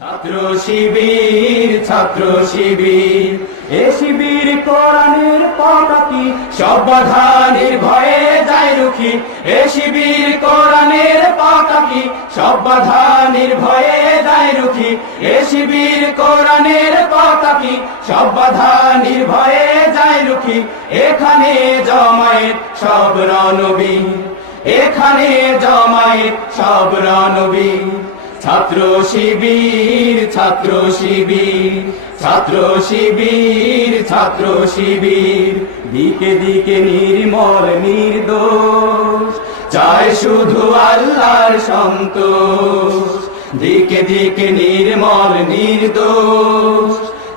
ছাত্র শিবির, ছাত্র শিবির, এ শিবির কোরআনের পতাকি, সব বাধা নির্ভয়ে যায় রুখি। এ শিবির কোরআনের পতাকি, সব বাধা নির্ভয়ে যায় রুখি। এ শিবির কোরআনের পতাকি, সব বাধা নির্ভয়ে যায় রুখি। এখানে জমায়েত সব রণবীর, এখানে জমায়েত সব রণবীর। ছাত্র শিবির, ছাত্র শিবির, ছাত্র শিবির, ছাত্র শিবির, দিকে দিকে নির্মল নির্দোষ, চায় শুধু আল্লাহর সন্তোষ। দিকে দিকে নির্মল নির্দোষ,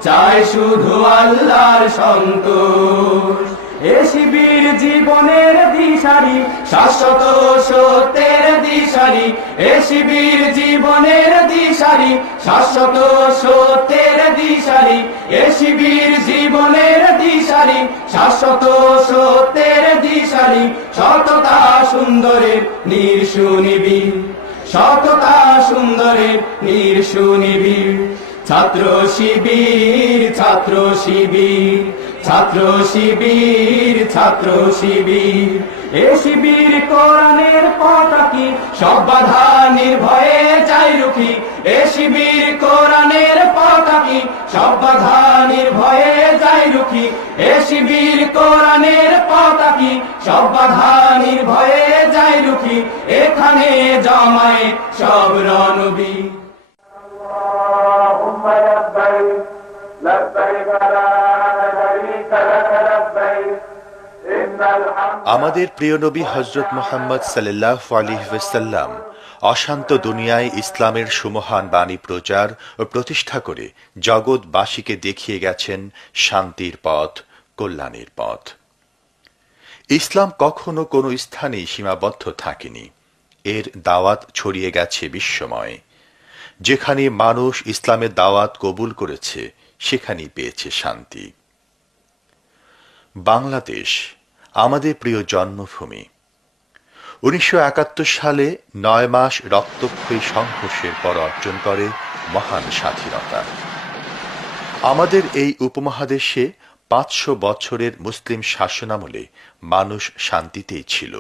চায় শুধু আল্লাহর সন্তোষ। এ শিবির জীবনের দিশারি, শাশ্বত সত্যের দিশারি। এ শিবির জীবনের দিশারি, শাশ্বত সত্যের দিশারি। এ শিবির জীবনের দিশারি, শাশ্বত সত্যের দিশারি। সততা সুন্দরের নির্শুনিবির, সততা সুন্দরের নির্শুনিবির। ছাত্র শিবির, ছাত্র শিবির, ছাত্র শিবির, ছাত্র শিবির, এ শিবির কোরআনের পতাকি, সব বাধা নির্ভয়ে যায় রুখি। এ শিবির কোরআনের পতাকি, সব বাধা নির্ভয়ে যায় রুখি। এ শিবির কোরআনের পতাকি, সব বাধা নির্ভয়ে যায় রুখি। এখানে জমায়েত সব রণবীর। আমাদের প্রিয় নবী হযরত মুহাম্মদ সাল্লাল্লাহু আলাইহি ওয়াসাল্লাম অশান্ত দুনিয়ায় ইসলামের সুমহান বাণী প্রচার ও প্রতিষ্ঠা করে জগৎবাসীকে দেখিয়ে গেছেন শান্তির পথ, কল্যাণের পথ। ইসলাম কখনো কোনো স্থানে সীমাবদ্ধ থাকেনি, এর দাওয়াত ছড়িয়ে গেছে বিশ্বময়। যেখানে মানুষ ইসলামের দাওয়াত কবুল করেছে, সেখানেই পেয়েছে শান্তি। বাংলাদেশ আমাদের প্রিয় জন্মভূমি। 1971 সালে 9 মাস রক্তক্ষয়ী সংঘর্ষের পর অর্জন করে মহান স্বাধীনতা। আমাদের এই উপমহাদেশে 500 বছরের মুসলিম শাসনামলে মানুষ শান্তিতেই ছিল।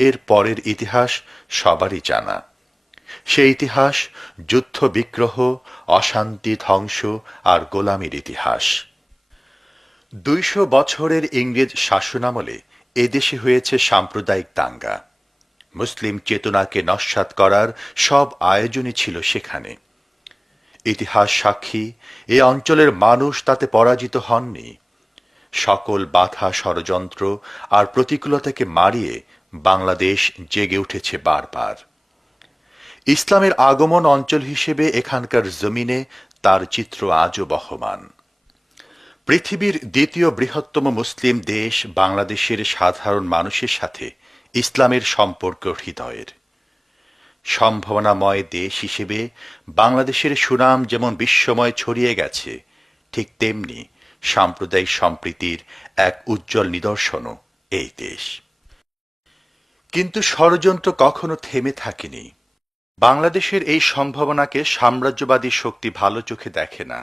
এর পরের ইতিহাস সবারই জানা। সেই ইতিহাস যুদ্ধ বিগ্রহ, অশান্তি, ধ্বংস আর গোলামির ইতিহাস। 200 বছরের ইংরেজ শাসনামলে এদেশে হয়েছে সাম্প্রদায়িক দাঙ্গা। মুসলিম চেতনাকে নস্যাৎ করার সব আয়োজনই ছিল সেখানে। ইতিহাস সাক্ষী, এ অঞ্চলের মানুষ তাতে পরাজিত হননি। সকল বাধা, ষড়যন্ত্র আর প্রতিকূলতাকে মারিয়ে বাংলাদেশ জেগে উঠেছে বারবার। ইসলামের আগমন অঞ্চল হিসেবে এখানকার জমিনে তার চিত্র আজও বহমান। পৃথিবীর দ্বিতীয় বৃহত্তম মুসলিম দেশ বাংলাদেশের সাধারণ মানুষের সাথে ইসলামের সম্পর্ক হৃদয়ের। সম্ভাবনাময় দেশ হিসেবে বাংলাদেশের সুনাম যেমন বিশ্বময় ছড়িয়ে গেছে, ঠিক তেমনি সাম্প্রদায়িক সম্প্রীতির এক উজ্জ্বল নিদর্শনও এই দেশ। কিন্তু ষড়যন্ত্র কখনো থেমে থাকেনি। বাংলাদেশের এই সম্ভাবনাকে সাম্রাজ্যবাদী শক্তি ভালো চোখে দেখে না।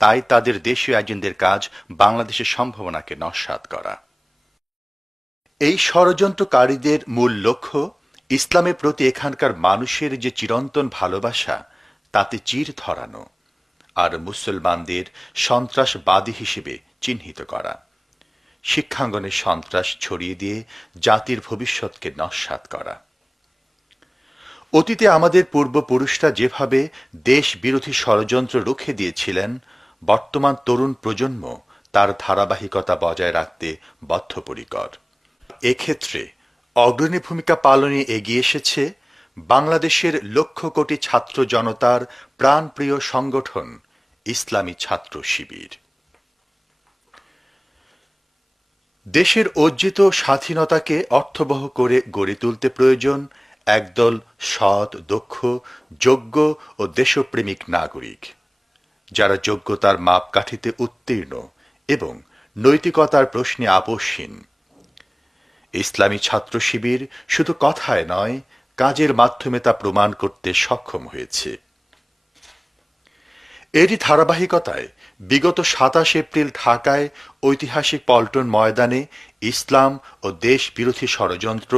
তাই তাদের দেশীয় এজেন্টদের কাজ বাংলাদেশের সম্ভাবনাকে নস্যাৎ করা। এই ষড়যন্ত্রকারীদের মূল লক্ষ্য ইসলামের প্রতি এখানকার মানুষের যে চিরন্তন ভালোবাসা, তাতে চির ধরানো আর মুসলমানদের সন্ত্রাসবাদী হিসেবে চিহ্নিত করা। শিক্ষাঙ্গনে সন্ত্রাস ছড়িয়ে দিয়ে জাতির ভবিষ্যৎকে নস্যাৎ করা। অতীতে আমাদের পূর্বপুরুষরা যেভাবে দেশ বিরোধী ষড়যন্ত্র রুখে দিয়েছিলেন, বর্তমান তরুণ প্রজন্ম তার ধারাবাহিকতা বজায় রাখতে বদ্ধপরিকর। এক্ষেত্রে অগ্রণী ভূমিকা পালনে এগিয়ে এসেছে বাংলাদেশের লক্ষ কোটি ছাত্র জনতার প্রাণপ্রিয় সংগঠন ইসলামী ছাত্র শিবির। দেশের অর্জিত স্বাধীনতাকে অর্থবহ করে গড়ে তুলতে প্রয়োজন একদল সৎ, দক্ষ, যোগ্য ও দেশপ্রেমিক নাগরিক, যারা যোগ্যতার মাপকাঠিতে উত্তীর্ণ এবং নৈতিকতার প্রশ্নে আপোষহীন। ইসলামী ছাত্র শিবির শুধু কথায় নয়, কাজের মাধ্যমে তা প্রমাণ করতে সক্ষম হয়েছে। এরই ধারাবাহিকতায় বিগত ২৭ এপ্রিল ঢাকায় ঐতিহাসিক পল্টন ময়দানে ইসলাম ও দেশ বিরোধী ষড়যন্ত্র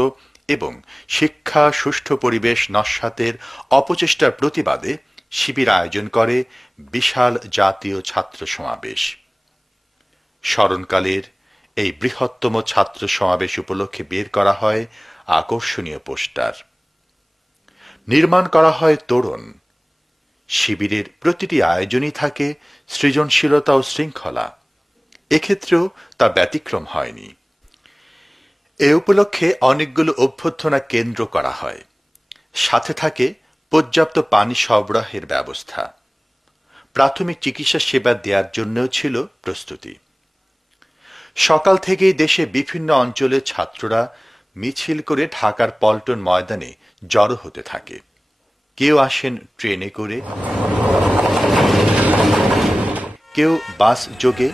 এবং শিক্ষা সুষ্ঠু পরিবেশ নস্যাতের অপচেষ্টার প্রতিবাদে শিবির আয়োজন করে বিশাল জাতীয় ছাত্র সমাবেশ। স্মরণকালের এই বৃহত্তম ছাত্র সমাবেশ উপলক্ষে বের করা হয় আকর্ষণীয় পোস্টার, নির্মাণ করা হয় তোরণ। শিবিরের প্রতিটি আয়োজনই থাকে সৃজনশীলতা ও শৃঙ্খলা, এক্ষেত্রেও তা ব্যতিক্রম হয়নি। এ উপলক্ষে অনেকগুলো অভ্যর্থনা কেন্দ্র করা হয়, সাথে থাকে পর্যাপ্ত পানি সরবরাহের ব্যবস্থা। প্রাথমিক চিকিৎসা সেবা দেওয়ার জন্যও ছিল প্রস্তুতি। সকাল থেকেই দেশে বিভিন্ন অঞ্চলের ছাত্ররা মিছিল করে ঢাকার পল্টন ময়দানে জড়ো হতে থাকে। কেউ আসেন ট্রেনে করে, কেউ বাস যোগে,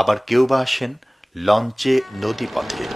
আবার কেউ বা আসেন লঞ্চে নদীপথে।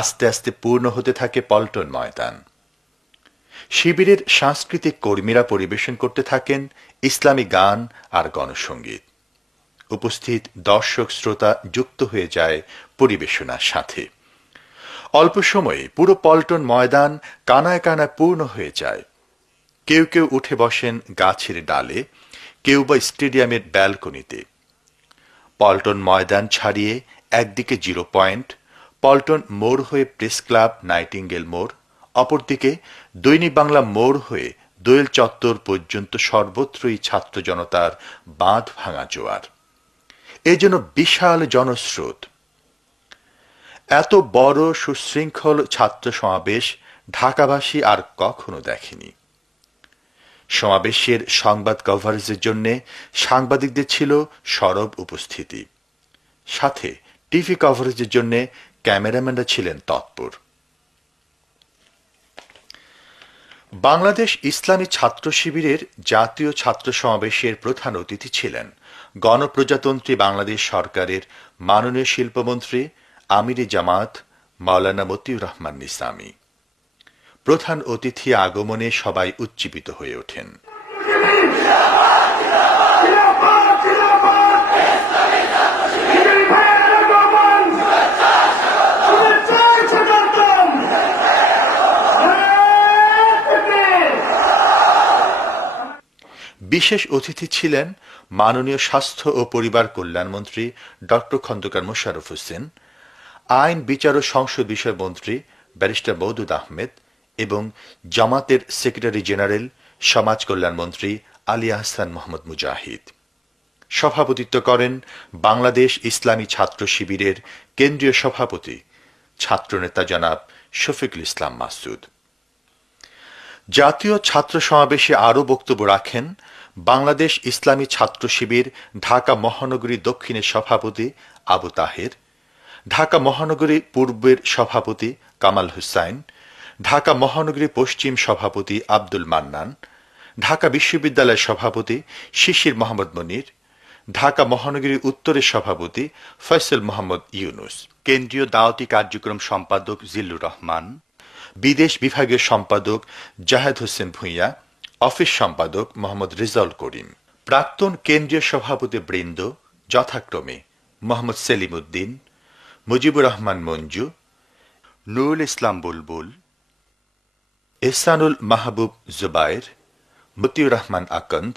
আস্তে আস্তে পূর্ণ হতে থাকে পল্টন ময়দান। শিবিরের সাংস্কৃতিক কর্মীরা পরিবেশন করতে থাকেন ইসলামী গান আর গণসঙ্গীত। উপস্থিত দর্শক শ্রোতা যুক্ত হয়ে যায় পরিবেশনার সাথে। অল্প সময়ে পুরো পল্টন ময়দান কানায় কানায় পূর্ণ হয়ে যায়। কেউ কেউ উঠে বসেন গাছের ডালে, কেউ বা স্টেডিয়ামের ব্যালকনিতে। পল্টন ময়দান ছাড়িয়ে একদিকে জিরো পয়েন্ট, পল্টন মোড় হয়ে প্রেস ক্লাব নাইটিঙ্গেল মোড়, অপরদিকে দৈনিক বাংলা মোড় হয়ে দোয়েল চত্বর পর্যন্ত সর্বত্রই ছাত্র জনতার বাঁধ ভাঙা জোয়ার। এ যেন বিশাল জনস্রোত। এত বড় সুশৃঙ্খল ছাত্র সমাবেশ ঢাকাবাসী আর কখনো দেখেনি। সমাবেশের সংবাদ কভারেজের জন্য সাংবাদিকদের ছিল সরব উপস্থিতি, সাথে টিভি কভারেজের জন্য ক্যামেরাম্যানরা ছিলেন তৎপর। বাংলাদেশ ইসলামী ছাত্র শিবিরের জাতীয় ছাত্র সমাবেশের প্রধান অতিথি ছিলেন গণপ্রজাতন্ত্রী বাংলাদেশ সরকারের মাননীয় শিল্পমন্ত্রী আমিরে জামাত মাওলানা মতিউর রহমান নিসামী। প্রধান অতিথি আগমনে সবাই উজ্জীবিত হয়ে ওঠেন। বিশেষ অতিথি ছিলেন মাননীয় স্বাস্থ্য ও পরিবার কল্যাণমন্ত্রী ডক্টর খন্দকার মোশাররফ হোসেন, আইন বিচার ও সংসদ বিষয় মন্ত্রী ব্যারিস্টার মওদুদ আহমেদ এবং জামাতের সেক্রেটারি জেনারেল সমাজ কল্যাণমন্ত্রী আলী আহসান মোহাম্মদ মুজাহিদ। সভাপতিত্ব করেন বাংলাদেশ ইসলামী ছাত্র শিবিরের কেন্দ্রীয় সভাপতি ছাত্রনেতা জনাব শফিকুল ইসলাম মাসুদ। জাতীয় ছাত্র সমাবেশে আরও বক্তব্য রাখেন বাংলাদেশ ইসলামী ছাত্র শিবির ঢাকা মহানগরী দক্ষিণের সভাপতি আবু তাহের, ঢাকা মহানগরী পূর্বের সভাপতি কামাল হুসাইন, ঢাকা মহানগরী পশ্চিম সভাপতি আব্দুল মান্নান, ঢাকা বিশ্ববিদ্যালয়ের সভাপতি শিশির মোহাম্মদ মনির, ঢাকা মহানগরী উত্তরের সভাপতি ফয়সাল মোহাম্মদ ইউনুস, কেন্দ্রীয় দাওয়াতি কার্যক্রম সম্পাদক জিল্লুর রহমান, বিদেশ বিভাগের সম্পাদক জাহেদ হোসেন ভূঁইয়া, অফিস সম্পাদক মোহাম্মদ রেজাউল করিম, প্রাক্তন কেন্দ্রীয় সভাপতি বৃন্দ যথাক্রমে মোহাম্মদ সেলিম উদ্দিন, মুজিবুর রহমান মঞ্জু, নুরুল ইসলাম বুলবুল, এহসানুল মাহবুব জুবায়ের, মতিউর রহমান আকন্দ,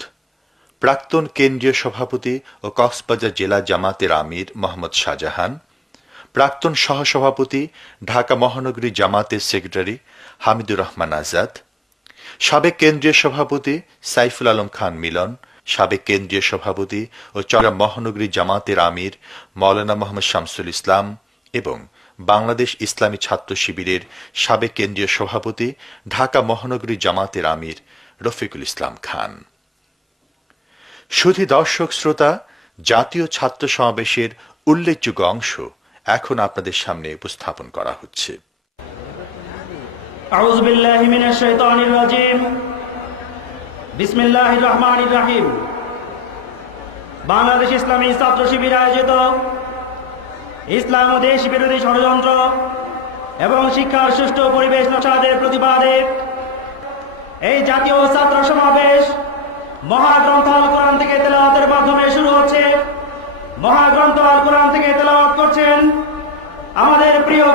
প্রাক্তন কেন্দ্রীয় সভাপতি ও কক্সবাজার জেলা জামাতের আমির মোহাম্মদ শাহজাহান, প্রাক্তন সহসভাপতি ঢাকা মহানগরী জামাতের সেক্রেটারি হামিদুর রহমান আজাদ, সাবেক কেন্দ্রীয় সভাপতি সাইফুল আলম খান মিলন, সাবেক কেন্দ্রীয় সভাপতি ও চট্টগ্রাম মহানগরী জামাতের আমির মাওলানা মোহাম্মদ শামসুল ইসলাম এবং বাংলাদেশ ইসলামী ছাত্র শিবিরের সাবেক কেন্দ্রীয় সভাপতি ঢাকা মহানগরী জামাতের আমির রফিকুল ইসলাম খান। শুধু দর্শক শ্রোতা, জাতীয় ছাত্র সমাবেশের উল্লেখযোগ্য অংশ এখন আপনাদের সামনে উপস্থাপন করা হচ্ছে। আউযু বিল্লাহি মিনাশ শাইতানির রাজিম। বিসমিল্লাহির রহমানির রহিম। বাংলাদেশ ইসলামী ছাত্র শিবির আয়োজিত ইসলাম ও দেশ বিরোধী ষড়যন্ত্র এবং শিক্ষার সুষ্ঠু পরিবেশ নস্যাতের প্রতিবাদে এই জাতীয় ছাত্র সমাবেশ মহাগ্রন্থ আল কোরআন থেকে তেলাওয়াতের মাধ্যমে শুরু হচ্ছে। মহাগ্রন্থ আল কোরআন থেকে তেলাওয়াত করছেন আমাদের প্রিয়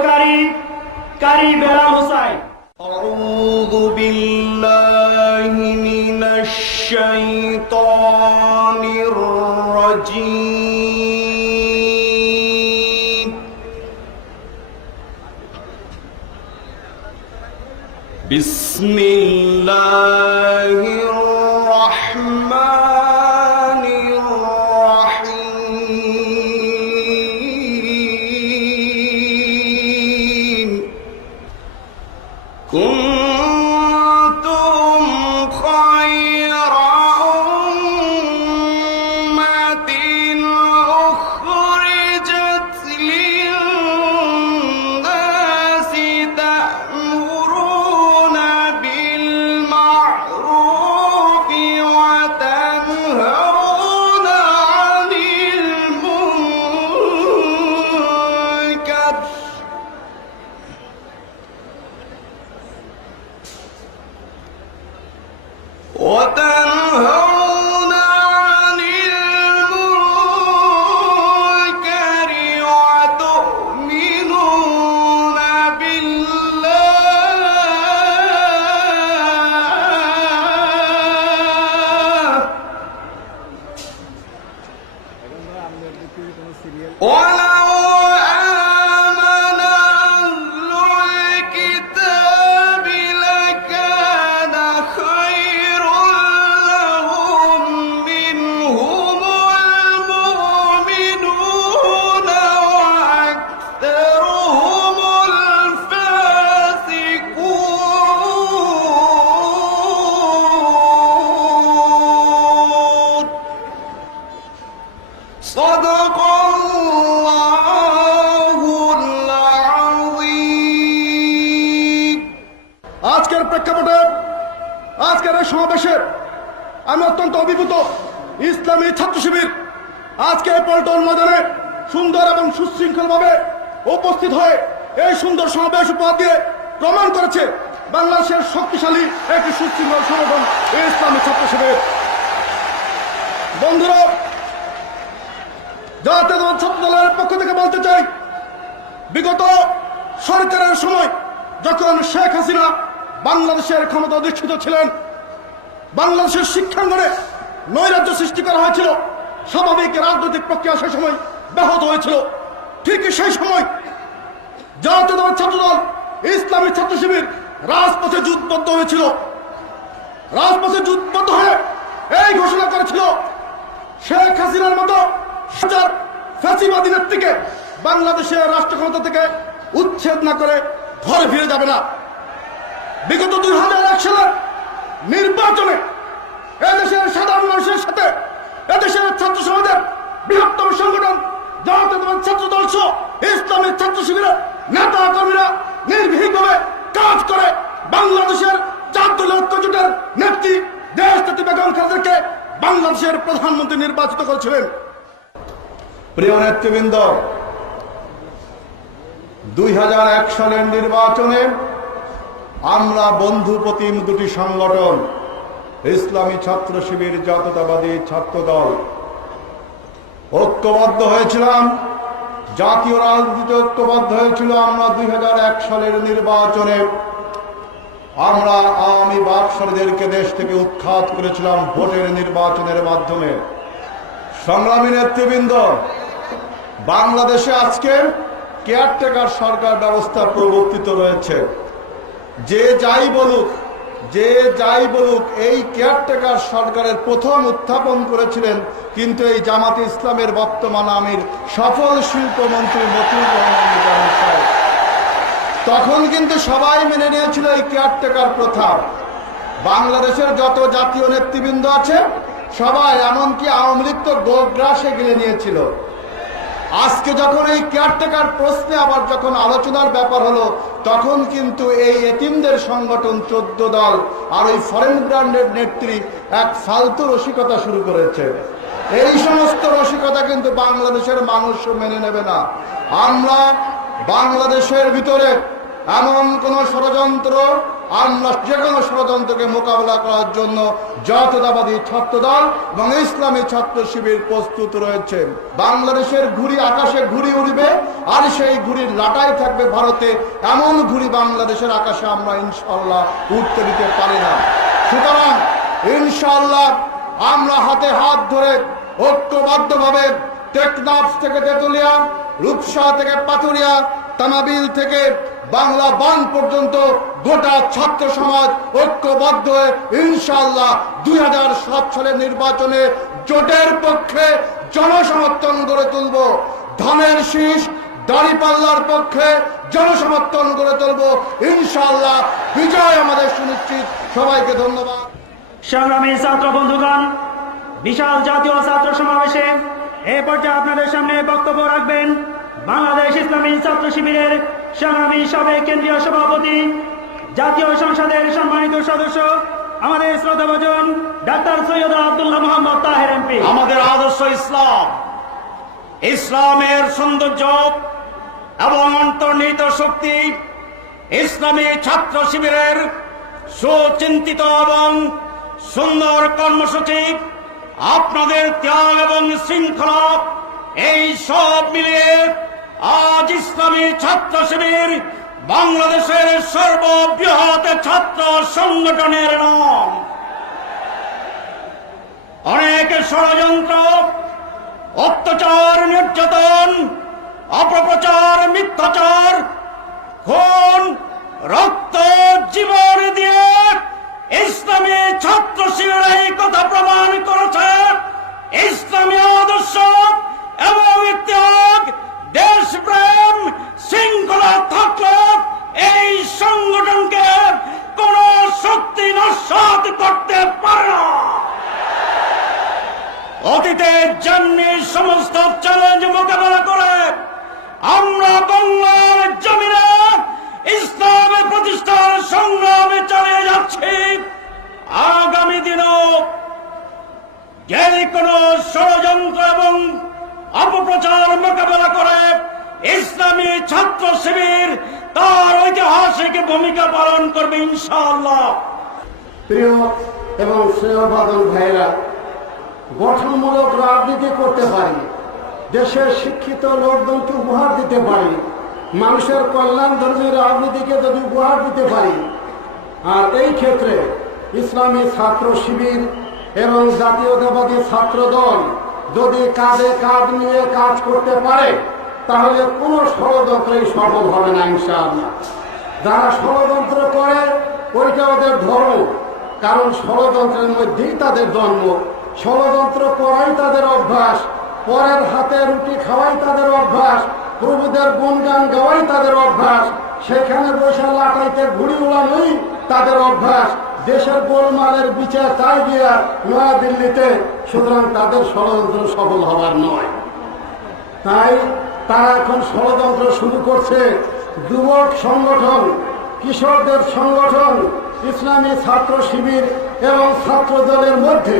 কারি বেলাল হুসাইন। أعوذ بالله من الشيطان الرجيم بسم الله الرحمن الرحيم كنتم خير أمة أخرجت للناس تأمرون بالمعروف وتنهون عن المنكر وتنهون عن المنكر وتؤمنون بالله ولو آمن أهل الكتاب لكان خيرا لهم منهم المؤمنون وأكثرهم الفاسقون صدق الله العظيم। আজকের প্রেক্ষাপটে আজকের এই সমাবেশে আমি অত্যন্ত অভিভূত। ইসলামী ছাত্র শিবির আজকে পল্টন ময়দানে সুন্দর এবং সুশৃঙ্খলভাবে উপস্থিত হয়ে এই সুন্দর সমাবেশ উপহার দিয়ে প্রমাণ করেছে বাংলাদেশের শক্তিশালী একটি সুশৃঙ্খল সংগঠন ইসলামী ছাত্র শিবির। বন্ধুরা, জাতীয় ছাত্র দলের পক্ষ থেকে বলতে চাই, বিগত সরকারের সময় যখন শেখ হাসিনা বাংলাদেশের ক্ষমতা অধিষ্ঠিত ছিলেন, বাংলাদেশের শিক্ষাঙ্গনে নৈরাজ্য সৃষ্টি করা হয়েছিল, স্বাভাবিক রাজনৈতিক প্রক্রিয়া সেই সময় ব্যাহত হয়েছিল। ঠিক সেই সময় জাতীয় ছাত্রদল ইসলামী ছাত্র শিবির রাজপথে যুদ্ধবদ্ধ হয়েছিল। রাজপথে যুদ্ধবদ্ধ হয়ে এই ঘোষণা করেছিল, শেখ হাসিনার মতো ফ্যাসিবাদী নেত্রীকে বাংলাদেশের রাষ্ট্র ক্ষমতা থেকে উচ্ছেদ না করে ঘরে ফিরে যাবে না। বিগত 2001 সালের নির্বাচনে এদেশের সাধারণ মানুষের সাথে এদেশের ছাত্র সমাজের বৃহত্তম সংগঠন জাতীয় ছাত্র দল সহ ইসলামী ছাত্র শিবিরের নেতা কর্মীরা নির্ভীকভাবে কাজ করে বাংলাদেশের 4 দলীয় ঐক্য জোটের নেত্রী দেশনেত্রী বেগম খালেদাকে বাংলাদেশের প্রধানমন্ত্রী নির্বাচিত করেছিলেন। প্রিয় নেতৃবৃন্দ, 2001 সালের নির্বাচনে আমরা বন্ধু প্রতিম দুটি সংগঠন ইসলামী ছাত্র শিবির জাতীয়তাবাদী ছাত্র দল ঐক্যবদ্ধ হয়েছিলাম। জাতীয় রাজনীতিতে ঐক্যবদ্ধ হয়েছিল আমরা 2001 সালের নির্বাচনে। আমরা আওয়ামী বাকশালীদেরকে দেশ থেকে উৎখাত করেছিলাম ভোটের নির্বাচনের মাধ্যমে। সংগ্রামী নেতৃবৃন্দ, বাংলাদেশে আজকে কেয়ারটেকার সরকার ব্যবস্থা প্রবর্তিত রয়েছে। যে যাই বলুক এই কেয়ারটেকার সরকারের প্রথম উত্থাপন করেছিলেন কিন্তু এই জামাতে ইসলামের বর্তমান আমির সফল শিল্পমন্ত্রী মতিউর রহমান নিজামী সাহেব। তখন কিন্তু সবাই মেনে নিয়েছিল এই কেয়ারটেকার প্রথা। বাংলাদেশের যত জাতীয় নেতৃবৃন্দ আছে সবাই, এমনকি আওয়ামী লীগ তো গোগ্রাসে গিলে নিয়েছিল। আজকে যখন এই কেয়ারটেকার প্রশ্নে আবার যখন আলোচনার ব্যাপার হলো, তখন কিন্তু এই এতিমদের সংগঠন 14 দল আর ওই ফরেন ব্র্যান্ডের নেত্রী এক ফালতু রসিকতা শুরু করেছে। এই সমস্ত রসিকতা কিন্তু বাংলাদেশের মানুষ মেনে নেবে না। আমরা বাংলাদেশের ভিতরে এমন কোন ষড়যন্ত্র, আমরা যে কোনো ষড়যন্ত্রকে মোকাবেলা করার জন্য জাতীয়তাবাদী ছাত্রদল এবং ইসলামী ছাত্র শিবির প্রস্তুত রয়েছে। বাংলাদেশের ঘুড়ি আকাশে ঘুড়ি উড়বে, আর সেই ঘুড়ির লাটাই থাকবে ভারতে। এমন ঘুড়ি বাংলাদেশের আকাশে আমরা ইনশাআল্লাহ উঠতে দিতে পারি না। সুতরাং ইনশাআল্লাহ আমরা হাতে হাত ধরে ঐক্যবদ্ধভাবে টেকনাফ থেকে তেতুলিয়া, রূপসা থেকে পাথুরিয়া, তামাবিল থেকে বাংলা বান পর্যন্ত গোটা ছাত্র সমাজ ঐক্যবদ্ধ হয়ে ইনশাআল্লাহ 2007 সালের নির্বাচনে জোটের পক্ষে জনসমর্থন গড়ে তুলব। ধানের শীষ দাঁড়িপাল্লার পক্ষে জনসমর্থন গড়ে তুলব। ইনশাআল্লাহ বিজয় আমাদের সুনিশ্চিত। সবাইকে ধন্যবাদ। সংগ্রামী ছাত্র বন্ধুগণ, বিশাল জাতীয় ছাত্র সমাবেশে এ পর্যায়ে আপনাদের সামনে বক্তব্য রাখবেন বাংলাদেশ ইসলামী ছাত্র শিবিরের সংগ্রামী সাবেক কেন্দ্রীয় সভাপতি, জাতীয় সংসদের সম্মানিত সদস্য, আমাদের শ্রদ্ধাভাজন ডাক্তার সৈয়দ আব্দুল্লাহ মোহাম্মদ তাহের এমপি। আমাদের আদর্শ ইসলাম, ইসলামের সৌন্দর্য এবং অন্তর্নিহিত শক্তি, ইসলামী ছাত্র শিবিরের সুচিন্তিত এবং সুন্দর কর্মসূচি, আপনাদের ত্যাগ এবং শৃঙ্খলা, এই সব মিলিয়ে আজ ইসলামী ছাত্র শিবির বাংলাদেশের সর্ববৃহৎ ছাত্র সংগঠনের নাম। অনেক ষড়যন্ত্র, অত্যাচার, নির্যাতন, অপপ্রচার, মিথ্যাচার, খুন, রক্ত, জীবন দিয়ে ইসলামী ছাত্র শিবির এই কথা প্রমাণ করেছে ইসলামী আদর্শ এবং ত্যাগ, দেশপ্রেম, শৃঙ্খলা থাকলে এই সংগঠনকে কোন শক্তি নস্যাৎ করতে পারে না। অতীতে যেমনি সমস্ত চ্যালেঞ্জ মোকাবেলা করে আমরা বাংলার জমিনে ইসলাম প্রতিষ্ঠার সংগ্রামে চালিয়ে যাচ্ছি, আগামী দিনও যে কোনো ষড়যন্ত্র এবং অপপ্রচার মোকাবেলা করে ইসলামী ছাত্র শিবির তার ঐতিহাসিক ভূমিকা পালন করবে ইনশাআল্লাহ। প্রিয় এবং স্নেহভাজন ভাইয়েরা, গঠনমূলক রাজনীতি করতে পারি, দেশের শিক্ষিত লোকজনকে উপহার দিতে পারি, মানুষের কল্যাণ ধর্মী রাজনীতিকে যদি উপহার দিতে পারি, আর এই ক্ষেত্রে ইসলামী ছাত্র শিবির এবং জাতীয়তাবাদী ছাত্র দল যদি কাঁধে কাঁধ নিয়ে কাজ করতে পারে, তাহলে কোনো ষড়যন্ত্রই সফল হবে না ইনশাআল্লাহ। যারা ষড়যন্ত্র করে ওইটা ওদের ধর্ম, কারণ ষড়যন্ত্রের মধ্যেই তাদের জন্ম, ষড়যন্ত্র করাই তাদের অভ্যাস, পরের হাতে রুটি খাওয়াই তাদের অভ্যাস, প্রভুদের গুণগান গাওয়াই তাদের অভ্যাস, সেখানে বসে লাটাইতে ঘুড়ি উড়ানোই তাদের অভ্যাস, দেশের গোলমালের বিচার চাই দিয়া নয়াদিল্লিতে। সুতরাং তাদের ষড়যন্ত্র সফল হবার নয়। তাই তারা এখন ষড়যন্ত্র শুরু করছে। যুবক সংগঠন, কিশোরদের সংগঠন, ইসলামী ছাত্র শিবির এবং ছাত্র দলের মধ্যে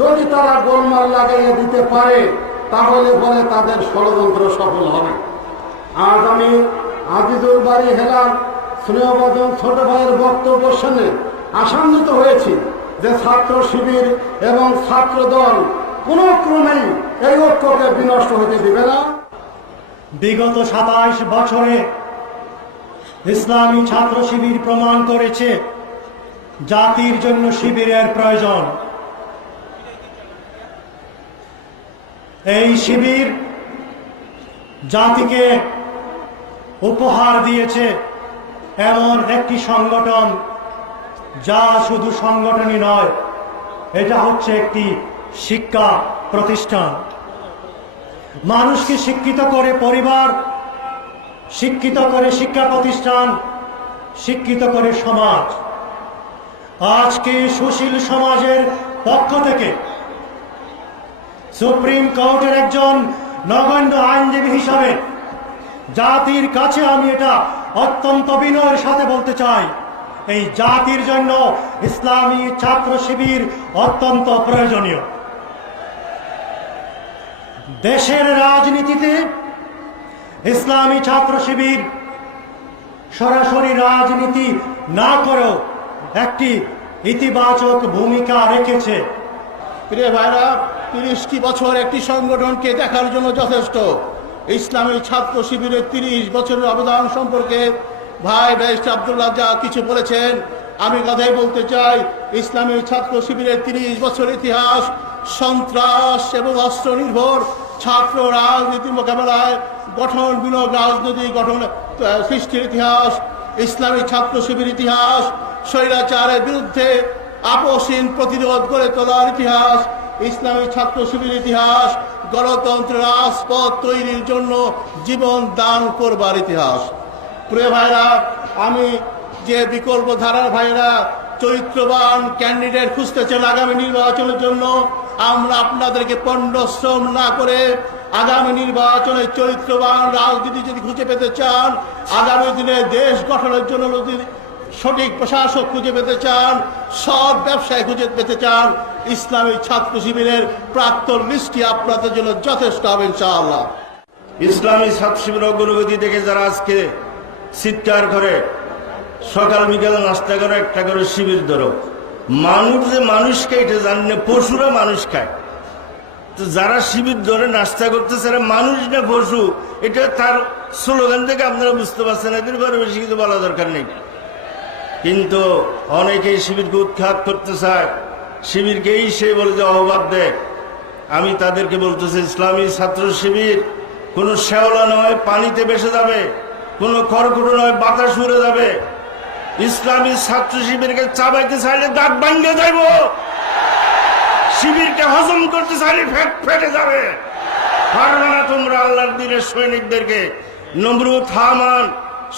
যদি তারা গোলমাল লাগাইয়ে দিতে পারে, তাহলে পরে তাদের ষড়যন্ত্র সফল হবে। আজ আমি আজিজুল বাড়ি হেলাল স্নেহভাজন ছোট ভাইয়ের বক্তব্য শুনে আশান্বিত হয়েছি যে ছাত্র শিবির এবং ছাত্র দল কোনো ক্রমেই এই ঐক্যকে বিনষ্ট হতে দিবে না। বিগত 27 বছরে ইসলামী ছাত্র শিবির প্রমাণ করেছে জাতির জন্য শিবিরের প্রয়োজন। এই শিবির জাতিকে উপহার দিয়েছে এমন একটি সংগঠন যা শুধু সংগঠনই নয়, এটা হচ্ছে একটি শিক্ষা প্রতিষ্ঠান। মানুষকে শিক্ষিত করে পরিবার, শিক্ষিত করে শিক্ষা প্রতিষ্ঠান, শিক্ষিত করে সমাজ। আজকে সুশীল সমাজের পক্ষ থেকে সুপ্রিম কোর্টের একজন নগণ্য আইনজীবী হিসাবে জাতির কাছে আমি এটা অত্যন্ত বিনয়ের সাথে বলতে চাই, এই জাতির জন্য ইসলামী ছাত্র শিবির অত্যন্ত প্রয়োজনীয়। দেশের রাজনীতিতে ইসলামী ছাত্র শিবির সরাসরি রাজনীতি না করেও একটি ইতিবাচক ভূমিকা রেখেছে। প্রিয় ভাইরা, 30টি বছর একটি সংগঠনকে দেখার জন্য যথেষ্ট। ইসলামী ছাত্র শিবিরের 30 বছরের অবদান সম্পর্কে ভাই ব্যারিস্টার আব্দুল্লাহ যা কিছু বলেছেন, আমি কথাই বলতে চাই। ইসলামী ছাত্র শিবিরের 30 বছর ইতিহাস সন্ত্রাস এবং অস্ত্র নির্ভর ছাত্র রাজনীতি মোকাবেলায় গঠনমূলক রাজনৈতিক গঠন সৃষ্টির ইতিহাস। ইসলামী ছাত্র শিবির ইতিহাস স্বৈরাচারের বিরুদ্ধে আপসহীন প্রতিরোধ গড়ে তোলার ইতিহাস। ইসলামী ছাত্র শিবির ইতিহাস গণতন্ত্রের রাজপথ তৈরির জন্য জীবন দান করবার ইতিহাস। প্রিয় ভাইরা, আমি যে বিকল্প ধারার ভাইরা চরিত্রবান ক্যান্ডিডেট খুঁজতেছেন আগামী নির্বাচনের জন্য, আমরা আপনাদেরকে পণ্ডশ্রম না করে আগামী নির্বাচনে চরিত্রবান রাজনীতি যদি খুঁজে পেতে চান, আগামী দিনে দেশ গঠনের জন্য যদি সঠিক প্রশাসক খুঁজে পেতে চান, সৎ ব্যবসায় খুঁজে পেতে চান, ইসলামী ছাত্র শিবিরের প্রাক্তন লিস্টটি আপনাদের জন্য যথেষ্ট হবে ইনশাআল্লাহ। ইসলামী ছাত্র শিবির অগ্রগতি দেখে যারা আজকে চিৎকার করে সকাল বিকালে নাস্তা করে একটা করে শিবির ধরো, মানুষ যে মানুষ খায় এটা জানি না, পশুরা মানুষ খায়। তো যারা শিবির ধরে নাস্তা করতেছে এরা মানুষ না পশু, এটা তার স্লোগান থেকে আপনারা বুঝতে পারছেন। এদের ঘরে বেশি কিছু বলা দরকার নেই। কিন্তু অনেকেই শিবিরকে উৎখাত করতে চায়, শিবিরকেই সে বলে যে অহবাদ দেয়। আমি তাদেরকে বলতেছি, ইসলামী ছাত্র শিবির কোনো শ্যাওলা নয় পানিতে ভেসে যাবে, কোনো খড়কুটো নয় বাতাস উড়ে যাবে। ইসলামী ছাত্র শিবিরকে চাবাইতে চাইলে দাঁত ভাঙে যাইব, শিবিরকে হজম করতে চাইলে ফেটে যাবে। পারবে না তোমরা আল্লাহর দিনের সৈনিকদেরকে। নমরুদ, হামান,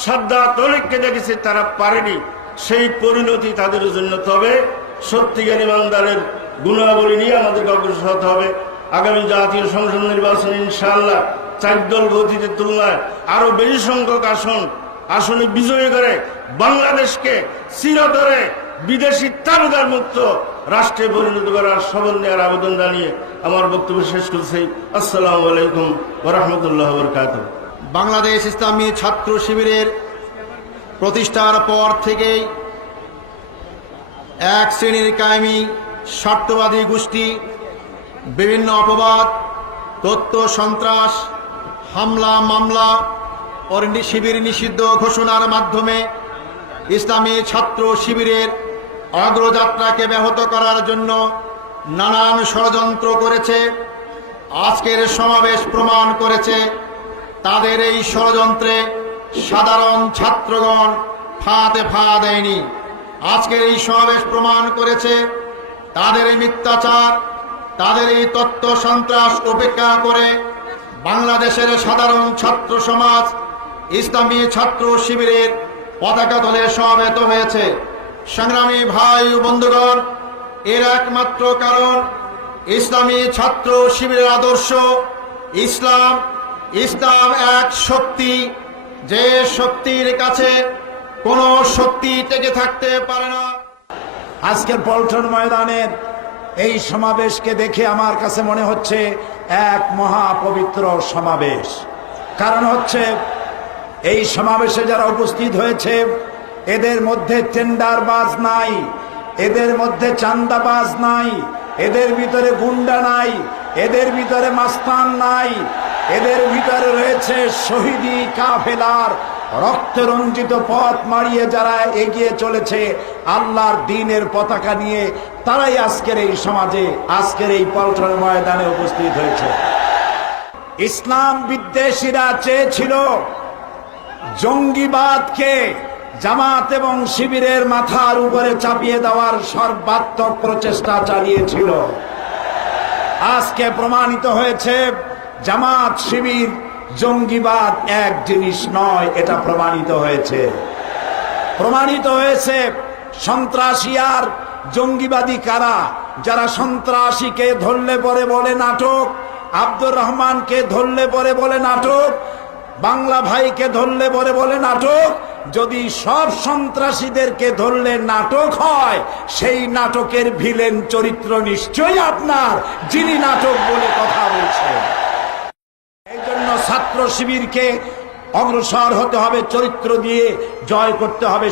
সাদ্দাত, তরিককে দেখেছে, তারা পারেনি। সেই পরিণতি তাদের জন্য। তবে সত্যিকার ইমানদারের গুণাবলী নিয়ে আমাদেরকে অগ্রসর হতে হবে। আগামী জাতীয় সংসদ নির্বাচনে ইনশাআল্লাহ 4 দল গতিতে তুলনায় আরো বেশি সংখ্যক আসনে বিজয়ী করে বাংলাদেশকে চিরতরে বিদেশি তাবেদার মুক্ত রাষ্ট্রে পরিণত করার শপথ নেওয়ার আবেদন জানিয়ে আমার বক্তব্য শেষ করছি। আসসালামু আলাইকুম ওয়া রাহমাতুল্লাহি ওয়া বারাকাতুহু। বাংলাদেশ ইসলামী ছাত্র শিবিরের প্রতিষ্ঠার পর থেকেই এক শ্রেণীর কায়েমি স্বার্থবাদী গোষ্ঠী বিভিন্ন অপবাদ, তথ্য সন্ত্রাস, হামলা মামলা ও শিবির নিষিদ্ধ ঘোষণার মাধ্যমে ইসলামী ছাত্র শিবিরের অগ্রযাত্রাকে ব্যাহত করার জন্য নানান ষড়যন্ত্র করেছে। আজকের সমাবেশ প্রমাণ করেছে তাদের এই ষড়যন্ত্রে সাধারণ ছাত্রগণ ফাঁদে পা দেয়নি। আজকের এই সমাবেশ প্রমাণ করেছে তাদের এই মিথ্যাচার, তাদের এই তথ্য সন্ত্রাস উপেক্ষা করে বাংলাদেশের সাধারণ ছাত্র সমাজ ইসলামী ছাত্র শিবিরের পতাকা তলে সমবেত হয়েছে। সংগ্রামী ভাই ও বন্ধুগণ, এর একমাত্র কারণ ইসলামী ছাত্র শিবিরের আদর্শ। ইসলাম এক শক্তি, যে শক্তির কাছে কোনো শক্তি টেকে থাকতে পারে না। আজকের পল্টন ময়দানের এই সমাবেশকে দেখে আমার কাছে মনে হচ্ছে এক মহাপবিত্র সমাবেশ। কারণ হচ্ছে এই সমাবেশে যারা উপস্থিত হয়েছে এদের মধ্যে টেন্ডারবাজ নাই, এদের মধ্যে চান্দাবাজ নাই, এদের ভিতরে গুন্ডা নাই, এদের ভিতরে মাস্তান নাই, এদের ভিতরে রয়েছে শহীদি কাফেলার রক্তে রঞ্জিত পথ মারিয়ে যারা এগিয়ে চলেছে আল্লাহর দ্বীনের পতাকা নিয়ে, তারাই আজকের এই সমাজে, আজকের এই পল্টন ময়দানে উপস্থিত হয়েছে। ইসলাম বিদ্বেষীরা চেয়েছিল জঙ্গিবাদকে জামাত এবং শিবিরের মাথার উপরে চাপিয়ে দেওয়ার সর্বাত্মক প্রচেষ্টা চালিয়েছিল। আজকে প্রমাণিত হয়েছে জামাত শিবির জঙ্গিবাদ এক জিনিস নয়, এটা প্রমাণিত হয়েছে। প্রমাণিত হয়েছে সন্ত্রাসী আর জঙ্গিবাদী কারা। যারা সন্ত্রাসীকে ধরলে পরে বলে নাটক, আব্দুর রহমানকে ধরলে পরে বলে নাটক, বাংলা ভাইকে ধরলে পরে বলে নাটক। যদি সব সন্ত্রাসীদেরকে ধরলে নাটক হয়, সেই নাটকের ভিলেন চরিত্র নিশ্চয়ই আপনার, যিনি নাটক বলে কথা বলছেন। এই জন্য ছাত্র শিবিরকে অগ্রসর হতে হবে, চরিত্র দিয়ে জয় করতে হবে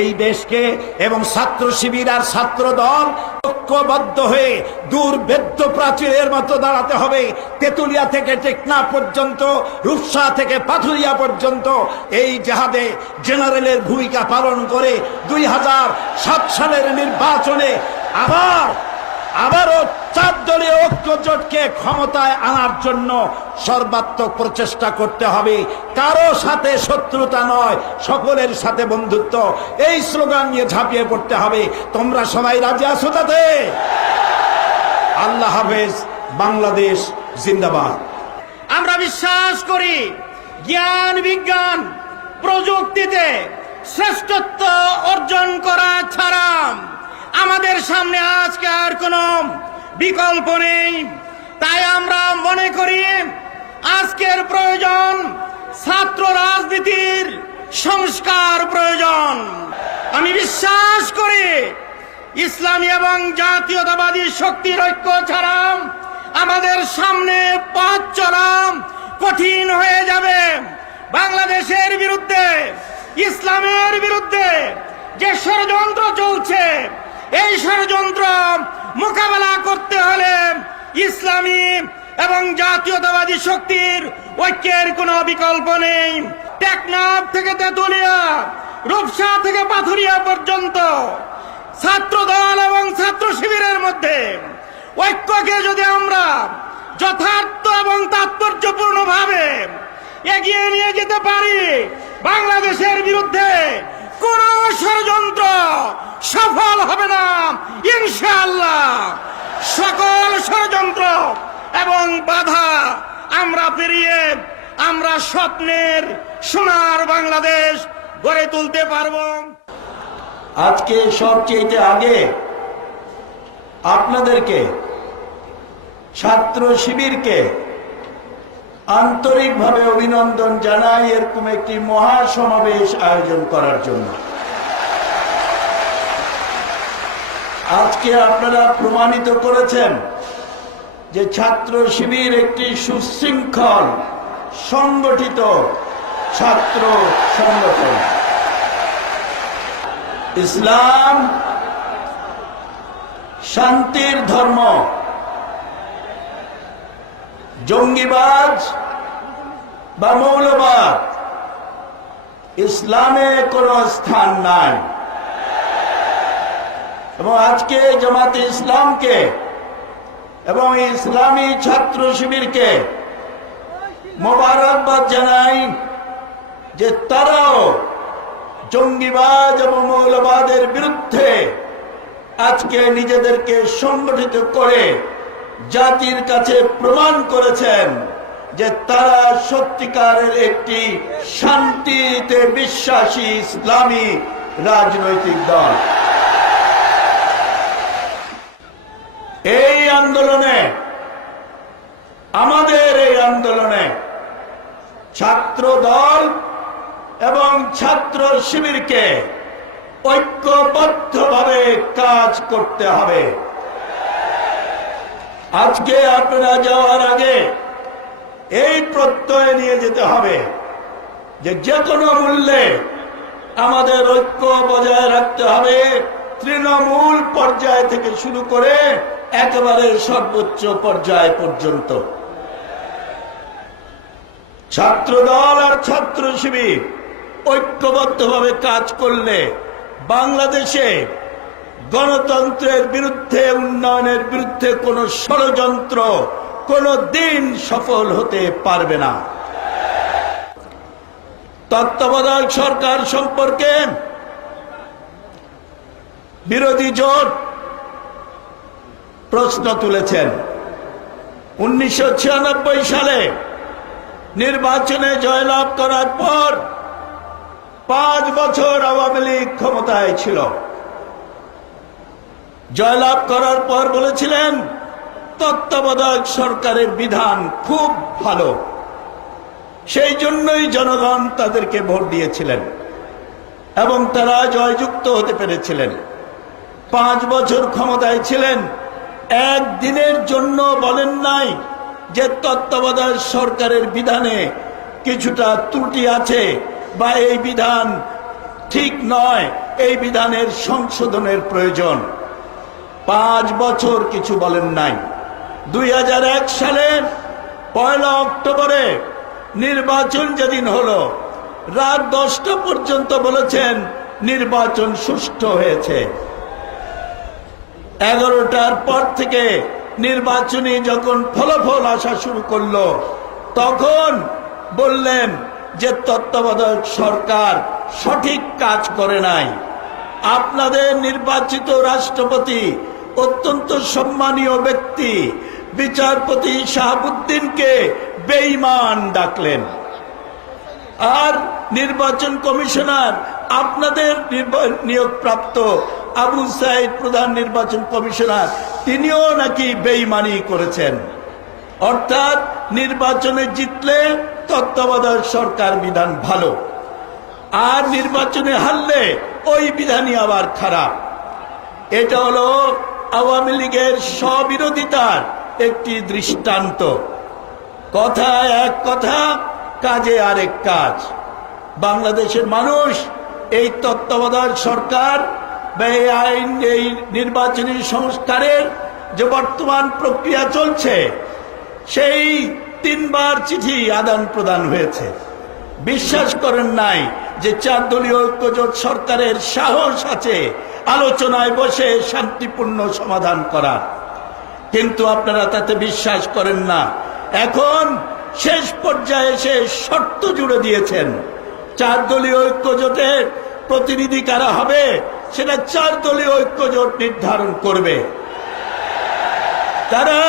এই দেশকে। এবং ছাত্র শিবির আর ছাত্র দল ঐক্যবদ্ধ হয়ে দুর্ভেদ্য প্রাচীরের মতো দাঁড়াতে হবে। তেতুলিয়া থেকে টেকনাফ পর্যন্ত, রূপসা থেকে পাথুরিয়া পর্যন্ত এই জেহাদে জেনারেলের ভূমিকা পালন করে 2007 সালের নির্বাচনে আবারও 4 দলীয় ঐক্যজোটকে ক্ষমতায় আনার জন্য সর্বাত্মক প্রচেষ্টা করতে হবে। কারো সাথে শত্রুতা নয়, সকলের সাথে বন্ধুত্ব, এই স্লোগান নিয়ে ঝাঁপিয়ে পড়তে হবে। তোমরা সবাই রাজি আছো তাতে? আল্লাহ হাফেজ। বাংলাদেশ জিন্দাবাদ। আমরা বিশ্বাস করি জ্ঞান বিজ্ঞান প্রযুক্তিতে শ্রেষ্ঠত্ব অর্জন করা ছাড়া আমাদের সামনে আজকে আর কোনো বিকল্প নেই। তাই আমরা মনে করি আজকের প্রয়োজন ছাত্র রাজনীতির সংস্কার প্রয়োজন। আমি বিশ্বাস করি ইসলামী এবং জাতীয়তাবাদী শক্তির ঐক্য ছাড়া আমাদের সামনে পথ চলা কঠিন হয়ে যাবে। বাংলাদেশের বিরুদ্ধে, ইসলামের বিরুদ্ধে যে ষড়যন্ত্র চলছে, এই ষড়যন্ত্র মোকাবেলা করতে হলে ইসলামী এবং জাতীয়তাবাদী শক্তির ঐক্যের কোনো বিকল্প নেই। টেকনাফ থেকে তেতুলিয়া, রূপসা থেকে পাথুরিয়া পর্যন্ত ছাত্র দল এবং ছাত্র শিবিরের মধ্যে ঐক্যকে যদি আমরা যথার্থ এবং তাৎপর্যপূর্ণ ভাবে এগিয়ে নিয়ে যেতে পারি, বাংলাদেশের বিরুদ্ধে কোন ষড়যন্ত্র সফল হবে না ইনশাআল্লাহ। সকল ষড়যন্ত্র এবং বাধা আমরা পেরিয়ে আমরা স্বপ্নের সোনার বাংলাদেশ গড়ে তুলতে পারব। আজকে সবচেয়ে আগে আপনাদেরকে, ছাত্র শিবিরকে আন্তরিকভাবে অভিনন্দন জানাই এরকম একটি মহাসমাবেশ আয়োজন করার জন্য। আজকে আপনারা প্রমাণিত করেছেন যে ছাত্র শিবির একটি সুশৃঙ্খল সংগঠিত ছাত্র সংগঠন। ইসলাম শান্তির ধর্ম, জঙ্গিবাজ বা মৌলবাদ ইসলামে কোনো স্থান নাই। এবং আজকে জামাতে ইসলামকে এবং ইসলামী ছাত্র শিবিরকে মোবারকবাদ জানাই যে তারাও জঙ্গিবাজ এবং মৌলবাদের বিরুদ্ধে আজকে নিজেদেরকে সংগঠিত করে জাতির কাছে প্রমাণ করেছেন যে তারা সত্যিকারের একটি শান্তিতে বিশ্বাসী ইসলামী রাজনৈতিক দল। এই আন্দোলনে, আমাদের এই আন্দোলনে ছাত্র দল এবং ছাত্র শিবিরকে ঐক্যবদ্ধভাবে কাজ করতে হবে। আজকে আপনারা যাওয়ার আগে এই প্রত্যয় নিয়ে যেতে হবে যে কোনো মূল্যে আমাদের ঐক্য বজায় রাখতে হবে, তৃণমূল পর্যায় থেকে শুরু করে একেবারে সর্বোচ্চ পর্যায় পর্যন্ত ছাত্রদল আর ছাত্র শিবির ঐক্যবদ্ধভাবে কাজ করলে বাংলাদেশে গণতন্ত্রের বিরুদ্ধে, উন্নয়নের বিরুদ্ধে কোনো ষড়যন্ত্র কোনো দিন সফল হতে পারবে না। তত্ত্বাবধায়ক সরকার সম্পর্কে বিরোধী জোট প্রশ্ন তুলেছেন। 1996 সালে নির্বাচনে জয়লাভ করার পর 5 বছর আওয়ামী লীগ ক্ষমতায় ছিল। জয়লাভ করার পর বলেছিলেন তত্ত্বাবধায়ক সরকারের বিধান খুব ভালো, সেই জন্যই জনগণ তাদেরকে ভোট দিয়েছিলেন এবং তারা জয়যুক্ত হতে পেরেছিলেন। 5 বছর ক্ষমতায় ছিলেন, একদিনের জন্য বলেন নাই যে তত্ত্বাবধায়ক সরকারের বিধানে কিছুটা ত্রুটি আছে বা এই বিধান ঠিক নয়, এই বিধানের সংশোধনের প্রয়োজন। 5 বছর কিছু বলেন নাই। 2001 সালের 1 অক্টোবরে নির্বাচন যেদিন হলো, রাত 10টা পর্যন্ত বলেছেন নির্বাচন সুষ্ঠু হয়েছে। 11টার পর থেকে নির্বাচনী যখন ফলাফল আসা শুরু করলো, তখন বললেন যে তত্ত্বাবধায়ক সরকার সঠিক কাজ করে নাই। আপনাদের নির্বাচিত রাষ্ট্রপতি অত্যন্ত সম্মানীয় ব্যক্তি বিচারপতি শাহাবুদ্দিনকে বেঈমান ডাকলেন, আর নির্বাচন কমিশনার আপনাদের নিয়োগপ্রাপ্ত আবু সাইদ প্রধান নির্বাচন কমিশনার, তিনিও নাকি বেঈমানি করেছেন। অর্থাৎ নির্বাচনে জিতলে তত্ত্বাবধায়ক সরকার বিধান ভালো, আর নির্বাচনে হারলে ওই বিধানই আবার খারাপ। এটা হলো আওয়ামী লীগের স্ববিরোধিতার একটি দৃষ্টান্ত। কথায় এক কথা, কাজে আরেক কাজ। বাংলাদেশের মানুষ এই তত্ত্বাবধায়ক সরকার বা এই আইন, এই নির্বাচনী সংস্কারের যে বর্তমান প্রক্রিয়া চলছে, সেই 3 বার চিঠি আদান প্রদান হয়েছে। বিশ্বাস করেন নাই যে 4 দলীয় ঐক্যজোট সরকারের সাহস আছে আলোচনায় বসে শান্তিপূর্ণ সমাধান করা, কিন্তু আপনারা তাতে বিশ্বাস করেন না। এখন শেষ পর্যায়ে এসে শর্ত জুড়ে দিয়েছেন। 4 দলীয় ঐক্যজোটের প্রতিনিধি কারা হবে সেটা 4 দলীয় ঐক্যজোট নির্ধারণ করবে। তারা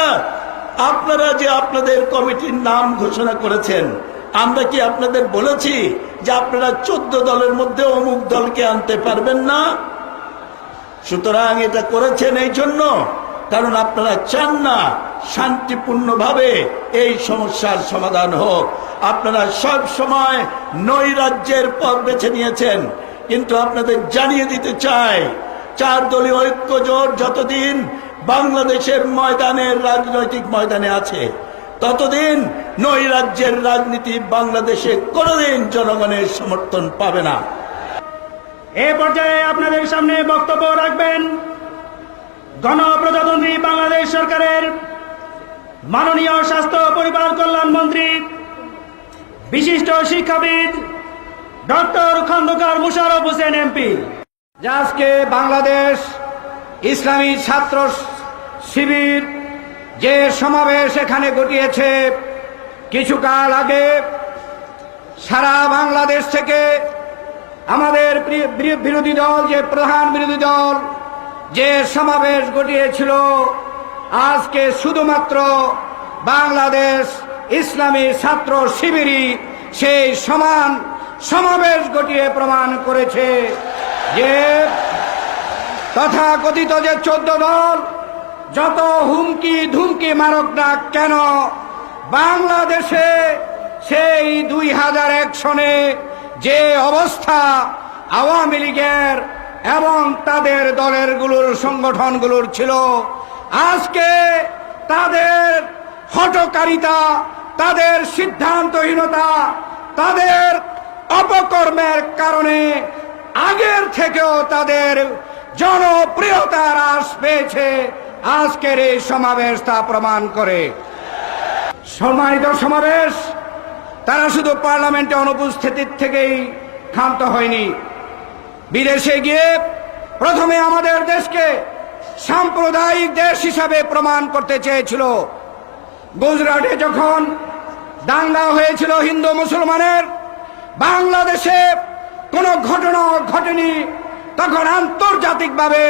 আপনারা যে আপনাদের কমিটির নাম ঘোষণা করেছেন, আমরা কি আপনাদের বলেছি যে আপনারা 14 দলের মধ্যে অমুক দলকে আনতে পারবেন না? সুতরাং এটা করেছেন এই জন্য কারণ আপনারা চান না শান্তিপূর্ণভাবে এই সমস্যার সমাধান হোক। আপনারা সব সময় নৈরাজ্যের পথ বেছে নিয়েছেন, কিন্তু আপনাদের জানিয়ে দিতে চাই 4 দলীয় ঐক্যজোট যতদিন বাংলাদেশের ময়দানের রাজনৈতিক ময়দানে আছে, ততদিন নৈরাজ্যের রাজনীতি বাংলাদেশে কোনোদিন জনগণের সমর্থন পাবে না। এ পর্যায়ে আপনাদের সামনে বক্তব্য রাখবেন গণপ্রজাতন্ত্রী বাংলাদেশ সরকারের মাননীয় স্বাস্থ্য পরিবার কল্যাণ মন্ত্রী, বিশিষ্ট শিক্ষাবিদ ডক্টর খন্দকার মোশাররফ হোসেন এমপি। আজকে বাংলাদেশ ইসলামী ছাত্র শিবির যে সমাবেশ এখানে ঘটিয়েছে, কিছুকাল আগে সারা বাংলাদেশ থেকে আমাদের বিরোধী দল, যে প্রধান বিরোধী দল যে সমাবেশ ঘটিয়েছিল, আজকে শুধুমাত্র বাংলাদেশ ইসলামী ছাত্র শিবিরই সেই সমান সমাবেশ ঘটিয়ে প্রমাণ করেছে যে তথাকথিত যে 14 দল যত হুমকি ধুমকি মারক না কেন, বাংলাদেশে সেই 2001 সনে যে অবস্থা আওয়ামী লীগের এবং তাদের দলেরগুলোর সংগঠনগুলোর ছিল, আজকে তাদের হঠকারিতা, তাদের সিদ্ধান্তহীনতা, তাদের অপকর্মের কারণে আগের থেকেও তাদের জনপ্রিয়তার হ্রাস পেয়েছে আজকের এই সমাবেশ তা প্রমাণ করে। সম্মানিত সমাবেশ, তারা শুধু পার্লামেন্টে অনুপস্থিতির থেকেই ক্ষান্ত হয়নি, বিদেশে গিয়ে প্রথমে আমাদের দেশকে সাম্প্রদায়িক দেশ হিসাবে প্রমাণ করতে চেয়েছিল। গুজরাটে যখন দাঙ্গা হয়েছিল হিন্দু মুসলমানের, বাংলাদেশে কোনো ঘটনা ঘটেনি, তখন আন্তর্জাতিকভাবে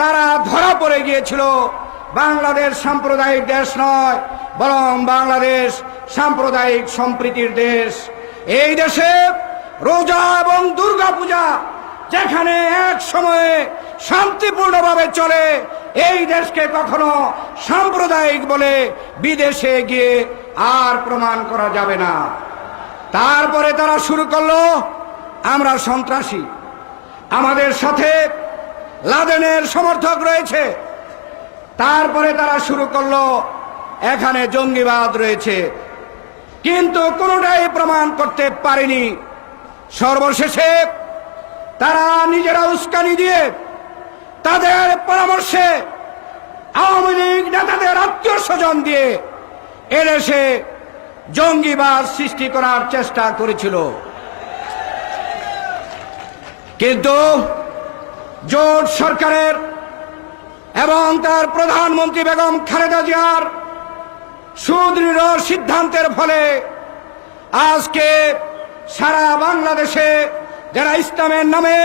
তারা ধরা পড়ে গিয়েছিল। বাংলাদেশ সাম্প্রদায়িক দেশ নয়, বরং বাংলাদেশ সাম্প্রদায়িক সম্প্রীতির দেশ। এই দেশে রোজা এবং দুর্গাপূজা যেখানে এক সময়ে শান্তিপূর্ণভাবে চলে, এই দেশকে কখনো সাম্প্রদায়িক বলে বিদেশে গিয়ে আর প্রমাণ করা যাবে না। তারপরে তারা শুরু করলো আমরা সন্ত্রাসী, আমাদের সাথে লাদেনের সমর্থক রয়েছে। তারপরে তারা শুরু করলো এখানে জঙ্গিবাদ রয়েছে, কিন্তু কোনোটাই প্রমাণ করতে পারেনি। সর্বশেষে তারা নিজেরা উস্কানি দিয়ে তাদের পরামর্শে আওয়ামী লীগ নেতাদের আত্মীয় স্বজন দিয়ে এদেশে জঙ্গিবাদ সৃষ্টি করার চেষ্টা করেছিল। কিন্তু জোট সরকারের এবং তার প্রধানমন্ত্রী বেগম খালেদা জিয়ার সুদৃঢ় সিদ্ধান্তের ফলে আজকে সারা বাংলাদেশে যারা ইসলামের নামে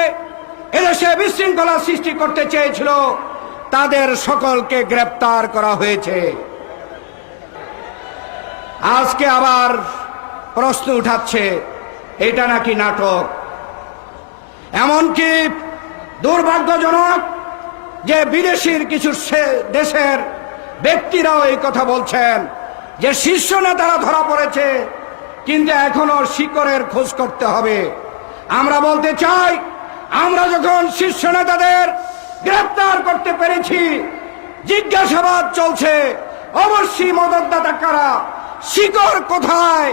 এদেশে বিশৃঙ্খলা সৃষ্টি করতে চেয়েছিল, তাদের সকলকে গ্রেপ্তার করা হয়েছে। আজকে আবার প্রশ্ন উঠাচ্ছে এটা নাকি নাটক। এমনকি দুর্ভাগ্যজনক যে বিদেশির কিছু দেশের ব্যক্তিরাও এই কথা বলছেন যে শীর্ষ নেতারা ধরা পড়েছে, কিন্তু এখনো শিকড়ের খোঁজ করতে হবে। আমরা বলতে চাই, আমরা যখন শীর্ষ নেতাদের গ্রেপ্তার করতে পেরেছি, জিজ্ঞাসাবাদ চলছে, অবশ্যই মদতদাতা কারা, শিকড় কোথায়,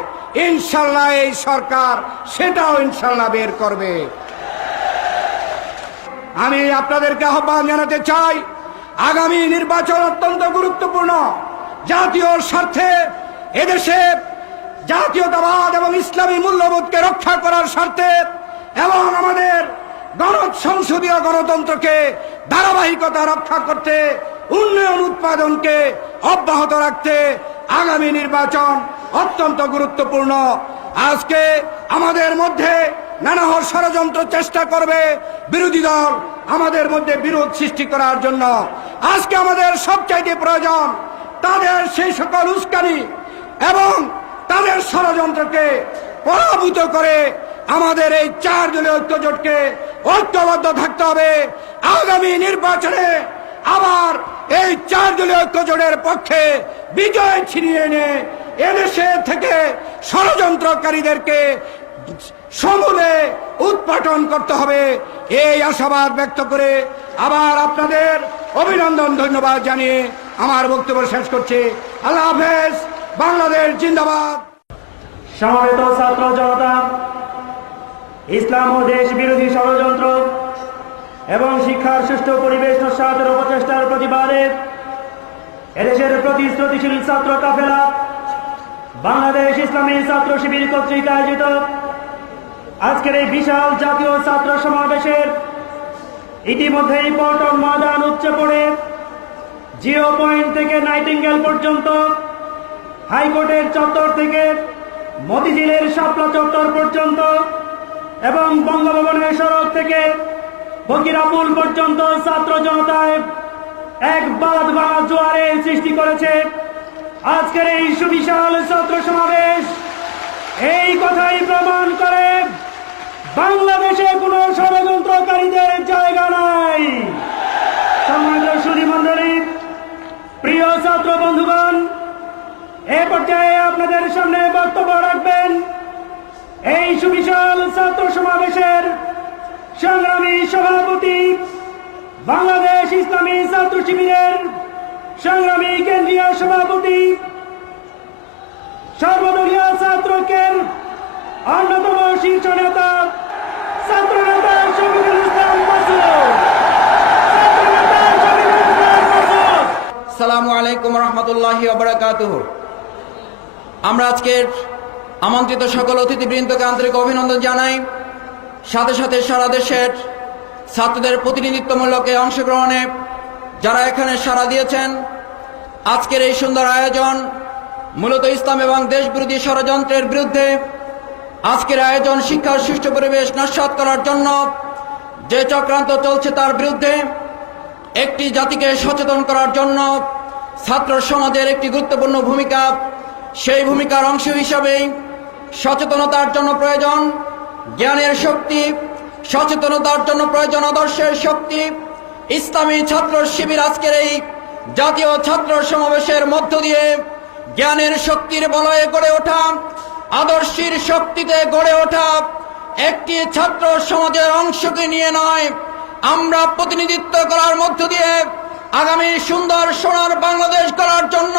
ইনশাল্লাহ এই সরকার সেটাও ইনশাল্লাহ বের করবে। আমি আপনাদেরকে আহ্বান জানাতে চাই, আগামী নির্বাচন অত্যন্ত গুরুত্বপূর্ণ। জাতীয় স্বার্থে এদেশে জাতীয়তাবাদ এবং ইসলামী মূল্যবোধকে রক্ষা করার স্বার্থে এবং আমাদের সংসদীয় গণতন্ত্রকে ধারাবাহিকতা রক্ষা করতে, উন্নয়ন উৎপাদনকে অব্যাহত রাখতে আগামী নির্বাচন অত্যন্ত গুরুত্বপূর্ণ। আজকে আমাদের মধ্যে নানা ষড়যন্ত্র চেষ্টা করবে বিরোধী দল আমাদের মধ্যে বিরোধ সৃষ্টি করার জন্য। আজকে আমাদের সবচাইতে প্রয়োজন তাদের সেই সকল উস্কানি এবং তাদের ষড়যন্ত্রকে পরাভূত করে আমাদের এই 4 দলীয় ঐক্যজোটকে ঐক্যবদ্ধ থাকতে হবে। আগামী নির্বাচনে আবার এই 4 দলীয় ঐক্যজোটের পক্ষে বিজয় ছিনিয়ে এনে এদেশে থেকে ষড়যন্ত্রকারীদেরকে সমূলে উৎপাটন করতে হবে। এই আশাবাদ ব্যক্ত করে আবার আপনাদের অভিনন্দন ধন্যবাদ জানিয়ে আমার বক্তব্য শেষ করছি। আল্লাহ হাফেজ। বাংলাদেশ জিন্দাবাদ। সমবেত ছাত্র জনতা, ইসলাম ও দেশ বিরোধী ষড়যন্ত্র এবং শিক্ষার সুষ্ঠু পরিবেশ নস্যাতের অপচেষ্টার প্রতিবাদে এদেশের প্রতিশ্রুতিশীল ছাত্র কাফেলা বাংলাদেশ ইসলামী ছাত্র শিবির কর্তৃক আয়োজিত আজকের এই বিশাল জাতীয় ছাত্র সমাবেশের ইতিমধ্যেই পল্টন ময়দান উচ্চ পড়ে জিরো পয়েন্ট থেকে নাইটিঙ্গেল পর্যন্ত, হাইকোর্টের চত্বর থেকে মতিঝিলের শাপলা চত্বর পর্যন্ত এবং বঙ্গভবনের সড়ক থেকে ফকিরাপুল পর্যন্ত ছাত্র জনতায় এক বাঁধ ভাঙা জোয়ারের সৃষ্টি করেছে। আজকের এই সুবিশাল ছাত্র সমাবেশ এই কথাই প্রমাণ করে বাংলাদেশে কোনো ষড়যন্ত্রকারীদের জায়গা নাই। সম্মানিত সুধী মণ্ডলী, প্রিয় ছাত্র বন্ধুগণ, এ পর্যায়ে আপনাদের সামনে বক্তব্য রাখবেন এই সুবিশাল ছাত্র সমাবেশের সংগ্রামী সভাপতি, বাংলাদেশ ইসলামী ছাত্র শিবিরের সংগ্রামী কেন্দ্রীয় সভাপতি, সর্বদলীয় ছাত্রকের অন্যতম শীর্ষ নেতা, ছাত্র নেতা শফিকুল ইসলাম মাসুদ। আলাইকুম রহমতুল্লাহি ওয়া বারাকাতুহু। আমরা আজকের আমন্ত্রিত সকল অতিথিবৃন্দকে আন্তরিক অভিনন্দন জানাই। সাথে সাথে সারা দেশের ছাত্রদের প্রতিনিধিত্বমূলক এই অংশগ্রহণে যারা এখানে সাড়া দিয়েছেন। আজকের এই সুন্দর আয়োজন মূলত ইসলাম এবং দেশবিরোধী ষড়যন্ত্রের বিরুদ্ধে। আজকের আয়োজন শিক্ষার সুষ্ঠু পরিবেশ নস্যাৎ করার জন্য যে চক্রান্ত চলছে তার বিরুদ্ধে, একটি জাতিকে সচেতন করার জন্য ছাত্র সমাজের একটি গুরুত্বপূর্ণ ভূমিকা। সেই ভূমিকার অংশ হিসাবে সচেতনতার জন্য প্রয়োজন জ্ঞানের শক্তি, সচেতনতার জন্য প্রয়োজন আদর্শের শক্তি। ইসলামী ছাত্র শিবির আজকের এই জাতীয় ছাত্র সমাবেশের মধ্য দিয়ে জ্ঞানের শক্তির বলয়ে গড়ে ওঠা, আদর্শের শক্তিতে গড়ে ওঠা একটি ছাত্র সমাজের অংশকে নিয়ে নয়, আমরা প্রতিনিধিত্ব করার মধ্য দিয়ে আগামী সুন্দর সোনার বাংলাদেশ গড়ার জন্য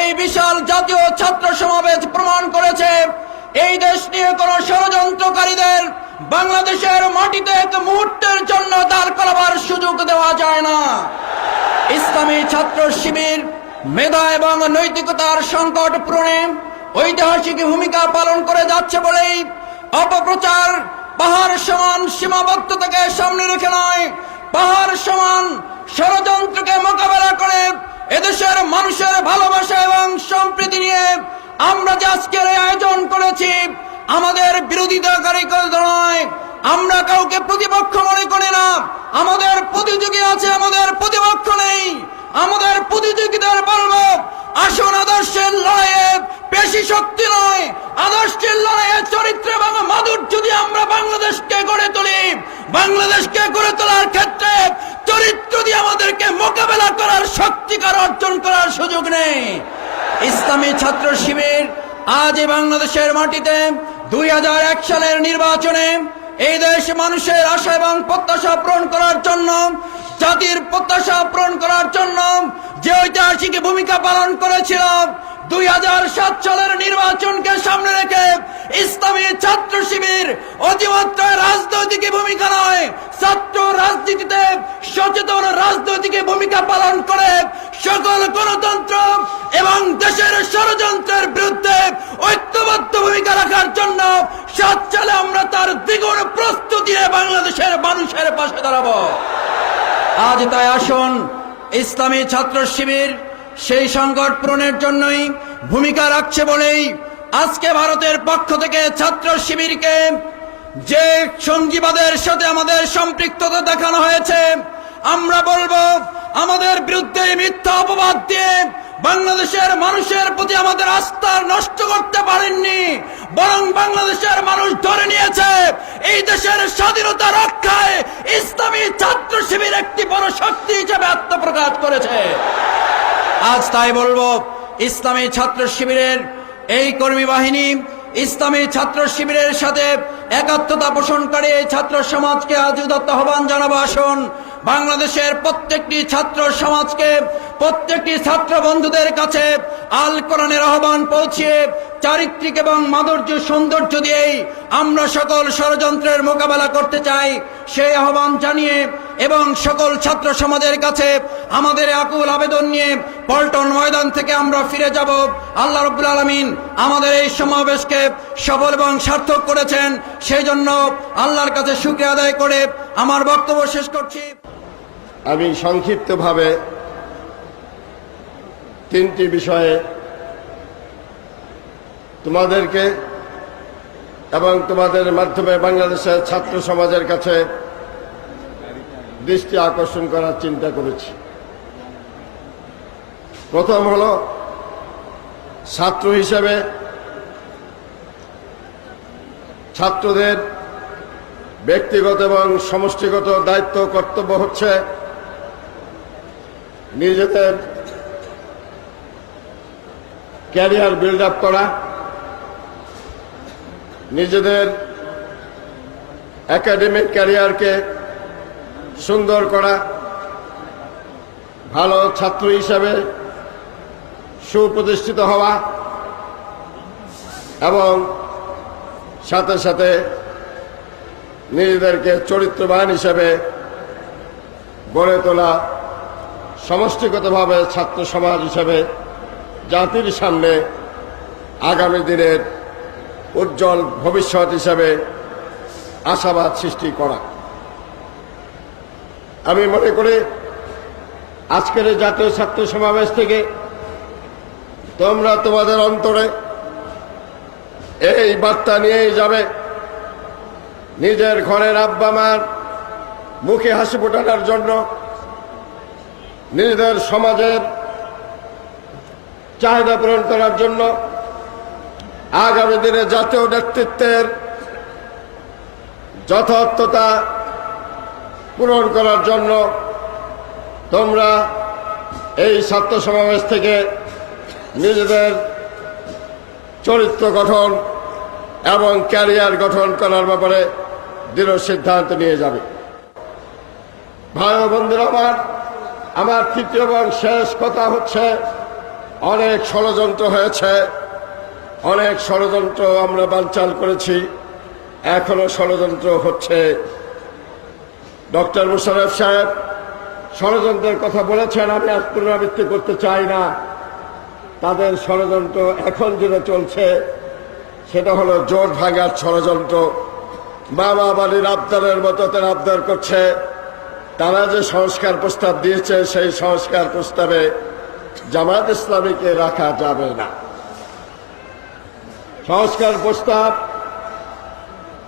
এই বিশাল জাতীয় ছাত্র সমাবেশ প্রমাণ করেছে এই দেশ নিয়ে কোন ষড়যন্ত্রকারীদের বাংলাদেশের মাটিতে এক মুহূর্তের জন্য দাঁড় করাবার সুযোগ দেওয়া যায় না। ইসলামী ছাত্র শিবির মেধা এবং নৈতিকতার সংকট পূরণে ঐতিহাসিক ভূমিকা পালন করে যাচ্ছে বলেই অপপ্রচার পাহাড় সমান সীমাবদ্ধতাকে সামনে রেখে নয়, পাহাড় সমান ষড়যন্ত্রকে মোকাবেলা করে এদেশের মানুষের ভালোবাসা এবং সম্প্রীতি নিয়ে আমরা যে আজকের আয়োজন করেছি, আমাদের বিরোধিতাকারী নয়, আমরা কাউকে প্রতিপক্ষ মনে করি না। আমাদের প্রতিযোগী আছে, আমাদের প্রতিপক্ষ নেই। আমাদের প্রতিযোগীদের বলবো, আসুন আদর্শের লড়াইয়ে পেশি শক্তি নয়, আদর্শের লড়াইয়ে চরিত্র এবং মাধুর্য দিয়ে আমরা বাংলাদেশকে গড়ে তুলি। বাংলাদেশকে গড়ে তোলার ক্ষেত্রে চরিত্র দিয়ে আমাদেরকে মোকাবেলা করার শক্তিকার অর্জন করার সুযোগ নেই। ইসলামী ছাত্র শিবির আজ বাংলাদেশের মাটিতে 2001 সালের নির্বাচনে এই দেশ মানুষের আশা এবং প্রত্যাশা পূরণ করার জন্য, জাতির প্রত্যাশা পূরণ করার জন্য যে ঐতিহাসিক ভূমিকা পালন করেছিল, 2007 সালের নির্বাচনকে সামনে রেখে ইসলামী ছাত্র শিবির অতিমাত্রায় রাজনৈতিক ভূমিকা নয়, ছাত্র রাজনীতিতে সচেতন রাজনৈতিক ভূমিকা পালন করে সকল গণতন্ত্র এবং দেশের ষড়যন্ত্রের বিরুদ্ধে ঐক্যবদ্ধ ভূমিকা রাখার জন্য 7 সালে আমরা তার দ্বিগুণ প্রস্তুতি নিয়ে বাংলাদেশের মানুষের পাশে দাঁড়াবো। আজ তাই আসুন ইসলামী ছাত্র শিবির সেই সংকট পূরণের জন্যই ভূমিকা রাখছে বলেই আজকে ভারতের পক্ষ থেকে ছাত্র শিবিরকে যে সঙ্গীবাদের সাথে আমাদের সম্পৃক্ততা দেখানো হয়েছে, আমরা বলবো আমাদের বিরুদ্ধে মিথ্যা অপবাদ দিয়ে বাংলাদেশের মানুষের প্রতি আমাদের আস্থা নষ্ট করতে পারেননি, বরং বাংলাদেশের মানুষ ধরে নিয়েছে এই দেশের স্বাধীনতা রক্ষায় ইসলামী ছাত্র শিবির একটি বড় শক্তি হিসেবে আত্মপ্রকাশ করেছে। আজ তাই বলবো, ইসলামী ছাত্র শিবিরের এই কর্মী বাহিনী, ইসলামী ছাত্র শিবিরের সাথে একাত্মতা পোষণকারী এই ছাত্র সমাজকে আজ উদাত্ত আহ্বান জানাবো। আসুন বাংলাদেশের প্রত্যেকটি ছাত্র সমাজকে, প্রত্যেকটি ছাত্র বন্ধুদের কাছে আল কোরআনের আহ্বান পৌঁছিয়ে চারিত্রিক এবং মাধুর্য সৌন্দর্য দিয়েই আমরা সকল ষড়যন্ত্রের মোকাবেলা করতে চাই সেই আহ্বান জানিয়ে এবং সকল ছাত্র সমাজের কাছে আমাদের আকুল আবেদন নিয়ে পল্টন ময়দান থেকে আমরা ফিরে যাব। আল্লাহ রাব্বুল আলামিন আমাদের এই সমাবেশকে সফল এবং সার্থক করেছেন, সেই জন্য আল্লাহর কাছে শুকরিয়া আদায় করে আমার বক্তব্য শেষ করছি। আমি সংক্ষিপ্তভাবে 3টি বিষয়ে তোমাদেরকে এবং তোমাদের মাধ্যমে বাংলাদেশের ছাত্র সমাজের কাছে দৃষ্টি আকর্ষণ করার চিন্তা করেছি। প্রথম হলো, ছাত্র হিসেবে ছাত্রদের ব্যক্তিগত এবং সমষ্টিগত দায়িত্ব কর্তব্য হচ্ছে নিজেদের ক্যারিয়ার বিল্ড আপ করা, নিজেদের একাডেমিক ক্যারিয়ারকে সুন্দর করা, ভালো ছাত্র হিসাবে সুপ্রতিষ্ঠিত হওয়া এবং সাথে সাথে নিজেদেরকে চরিত্রবান হিসেবে গড়ে তোলা সমষ্টিগতভাবে ছাত্র সমাজ হিসেবে জাতির সামনে আগামী দিনের উজ্জ্বল ভবিষ্যৎ হিসেবে আশাবাদ সৃষ্টি করা। আমি মনে করি আজকের এই জাতীয় ছাত্র সমাবেশ থেকে তোমরা তোমাদের অন্তরে এই বার্তা নিয়েই যাবে, নিজের ঘরের আব্বা মার মুখে হাসি ফোটানোর জন্য, নিজেদের সমাজের চাহিদা পূরণ করার জন্য, আগামী দিনে জাতীয় নেতৃত্বের যথার্থতা পূরণ করার জন্য তোমরা এই ছাত্র সমাবেশ থেকে নিজেদের চরিত্র গঠন এবং ক্যারিয়ার গঠন করার ব্যাপারে দৃঢ় সিদ্ধান্ত নিয়ে যাবে। ভাই ও বন্ধুরা, আমার তৃতীয় এবং শেষ কথা হচ্ছে, অনেক ষড়যন্ত্র হয়েছে, অনেক ষড়যন্ত্র আমরা বানচাল করেছি, এখনো ষড়যন্ত্র হচ্ছে। ডক্টর মুশাররফ সাহেব ষড়যন্ত্রের কথা বলেছেন, আমি আজ পুনরাবৃত্তি করতে চাই না। তাদের ষড়যন্ত্র এখন যেটা চলছে সেটা হলো জোট ভাঙার ষড়যন্ত্র। বাবা বাড়ির আবদারের মতো তারা আবদার করছে। তারা যে সংস্কার প্রস্তাব দিয়েছে সেই সংস্কার প্রস্তাবে জামাত ইসলামীকে রাখা যাবে না। সংস্কার প্রস্তাব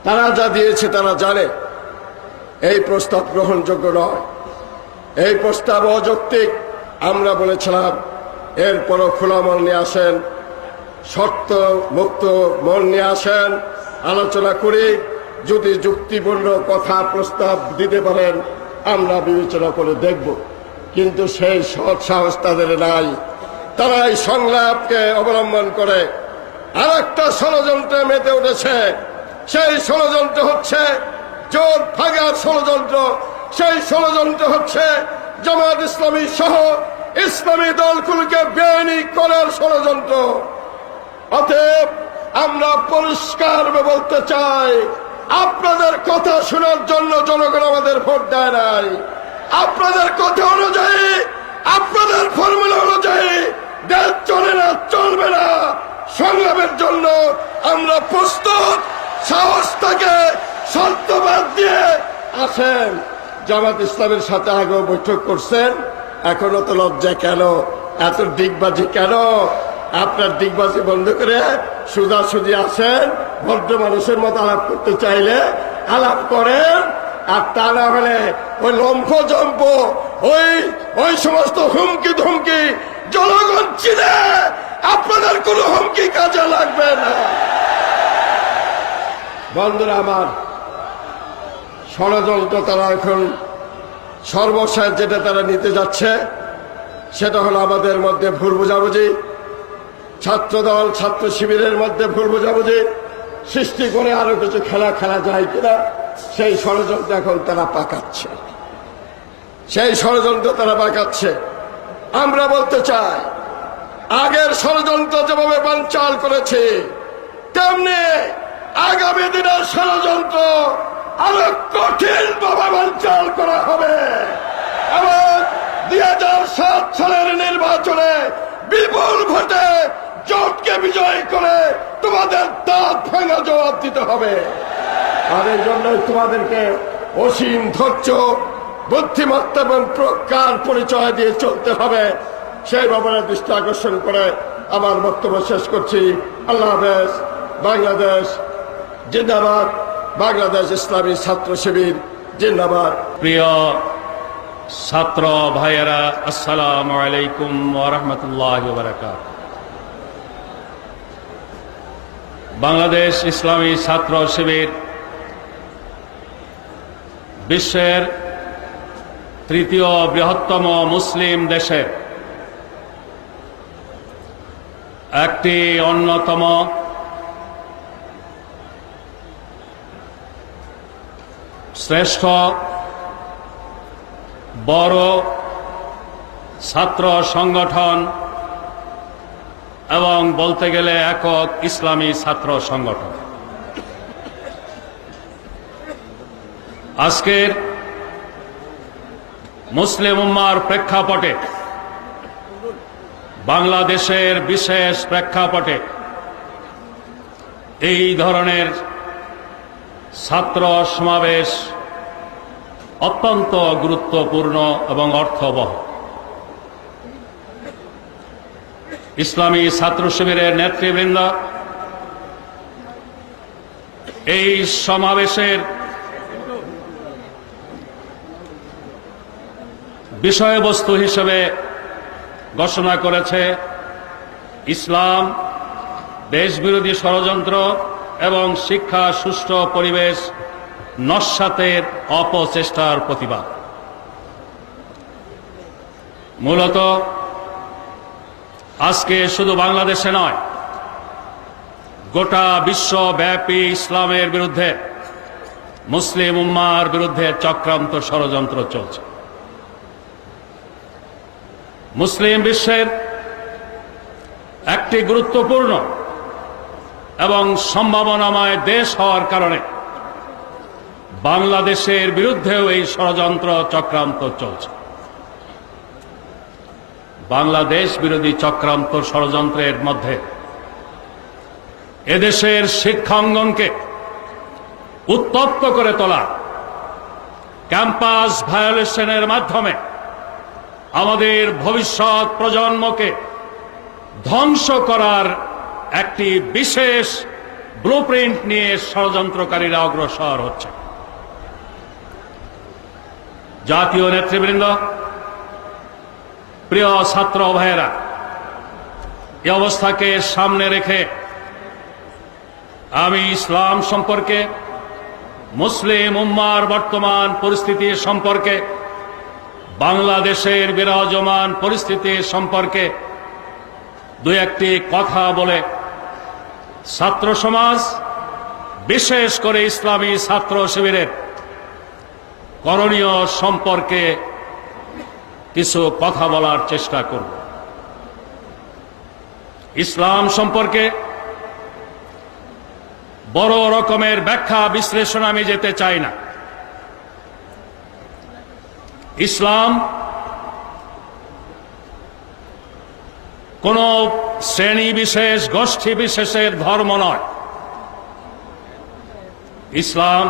তারা যা দিয়েছে তারা জানে এই প্রস্তাব গ্রহণযোগ্য নয়, এই প্রস্তাব অযৌক্তিক। আমরা বলেছিলাম এরপরও খোলা মন নিয়ে আসেন, শর্ত মুক্ত মন নিয়ে আসেন, আলোচনা করি, যদি যুক্তিপূর্ণ কথা প্রস্তাব দিতে পারেন আমরা বিবেচনা করে দেখব। কিন্তু সেই সৎ সাহস তাদের নাই। তারা এই সংলাপকে অবলম্বন করে আরেকটা ষড়যন্ত্রে মেতে উঠেছে। সেই ষড়যন্ত্র হচ্ছে জোট ভাঙার ষড়যন্ত্র। সেই ষড়যন্ত্র হচ্ছে জামাত ইসলামী সহ ইসলামী দলগুলোকে বেআইনি করার ষড়যন্ত্র। অতএব আমরা পরিষ্কার বলতে চাই, আপনাদের কথা শোনার জন্য জনগণ আমাদের ভোট দেয় নাই। আপনাদের কথা অনুযায়ী, আপনাদের ফর্মুলা অনুযায়ী দেশ চলে না, চলবে না। সংগ্রামের জন্য আমরা প্রস্তুত। সাহস থাকে, শর্তবাদ দিয়ে আসেন। জামাত ইসলামের সাথে আগেও বৈঠক করছেন, এখনো তো লজ্জা কেন? এত দিগবাজি কেন? আপনার দিগবাজি বন্ধ করে সোজাসুজি আসেন, ভদ্র মানুষের মতো আলাপ করতে চাইলে আলাপ করেন। আর তা না হলে ওই লম্ফ জম্প, ওই সমস্ত হুমকি ধমকি জনগণ চিনে, আপনাদের কোনো হুমকি কাজে লাগবে না। বন্ধুরা আমার, ষড়যন্ত্র তারা এখন সর্বশেষ যেটা তারা নিতে যাচ্ছে সেটা হলো আমাদের মধ্যে ভুল বোঝাবুঝি, ছাত্রদল ছাত্র শিবিরের মধ্যে ভুল বোঝাবুঝি সৃষ্টি করে আরো কিছু খেলা যায় কিনা সেই ষড়যন্ত্র এখন তারা পাকাচ্ছে। সেই ষড়যন্ত্র তারা পাকাচ্ছে। আমরা বলতে চাই, আগের ষড়যন্ত্র যেভাবে বানচাল করেছে তেমনি আগামী দিনের ষড়যন্ত্র আরো কঠিন ভাবে বানচাল করা হবে এবং 2007 সালের নির্বাচনে বিপুল ভোটে জোটকে বিজয় করে তোমাদের দাঁত ভাঙা জবাব দিতে হবে। তাদের জন্য তোমাদেরকে অসীম ধৈর্য, বুদ্ধিমত্তা এবং প্রজ্ঞার পরিচয় দিয়ে চলতে হবে। সেই ব্যাপারে দৃষ্টি আকর্ষণ করে আমার বক্তব্য শেষ করছি। আল্লাহ হাফেজ। বাংলাদেশ জিন্দাবাদ। বাংলাদেশ ইসলামী ছাত্র শিবির জিন্দাবাদ। প্রিয় ছাত্র ভাইয়েরা, আসসালামু আলাইকুম ওয়া রাহমাতুল্লাহি ওয়া বারাকাতুহু। বাংলাদেশ ইসলামী ছাত্র শিবির বিশ্বের তৃতীয় বৃহত্তম মুসলিম দেশের একটি অন্যতম শ্রেষ্ঠ বড় ছাত্র সংগঠন এবং বলতে গেলে একক ইসলামী ছাত্র সংগঠন। আজকের মুসলিম উম্মার প্রেক্ষাপটে, বাংলাদেশের বিশেষ প্রেক্ষাপটে এই ধরনের ছাত্র সমাবেশ অত্যন্ত গুরুত্বপূর্ণ এবং অর্থবহ। ইসলামী ছাত্র শিবিরের নেতৃবৃন্দ এই সমাবেশের বিষয়বস্তু হিসেবে ঘোষণা করেছে ইসলাম, দেশবিরোধী ষড়যন্ত্র এবং শিক্ষা সুষ্ঠু পরিবেশ নস্যাতের অপচেষ্টার প্রতিবাদ। মূলত আজকে শুধু বাংলাদেশে নয়, গোটা বিশ্বব্যাপী ইসলামের বিরুদ্ধে, মুসলিম উম্মার বিরুদ্ধে চক্রান্ত ষড়যন্ত্র চলছে। মুসলিম বিশ্বের একটি গুরুত্বপূর্ণ এবং সম্ভাবনাময় দেশ হওয়ার কারণে বাংলাদেশের বিরুদ্ধেও এই ষড়যন্ত্র চক্রান্ত চলছে। বাংলাদেশ বিরোধী চক্রান্ত ষড়যন্ত্রের মধ্যে এদেশের শিক্ষাঙ্গনকে উত্তপ্ত করে তোলা, ক্যাম্পাস ভায়োলেশনের মাধ্যমে আমাদের ভবিষ্যৎ প্রজন্মকে ধ্বংস করার একটি বিশেষ ব্লুপ্রিন্ট নিয়ে ষড়যন্ত্রকারীরা অগ্রসর হচ্ছে। জাতীয় নেতৃবৃন্দ, প্রিয় ছাত্র ভাইয়েরা, এই অবস্থাকে সামনে রেখে আমি ইসলাম সম্পর্কে, মুসলিম উম্মার বর্তমান পরিস্থিতি সম্পর্কে, বাংলাদেশের বিরাজমান পরিস্থিতি সম্পর্কে দুই একটি কথা বলে ছাত্র সমাজ, বিশেষ করে ইসলামী ছাত্র শিবিরের করণীয় সম্পর্কে কিছু কথা বলার চেষ্টা করব। ইসলাম সম্পর্কে বড় রকমের ব্যাখ্যা বিশ্লেষণ আমি যেতে চাই না। ইসলাম কোন শ্রেণী বিশেষ, গোষ্ঠী বিশেষের ধর্ম নয়। ইসলাম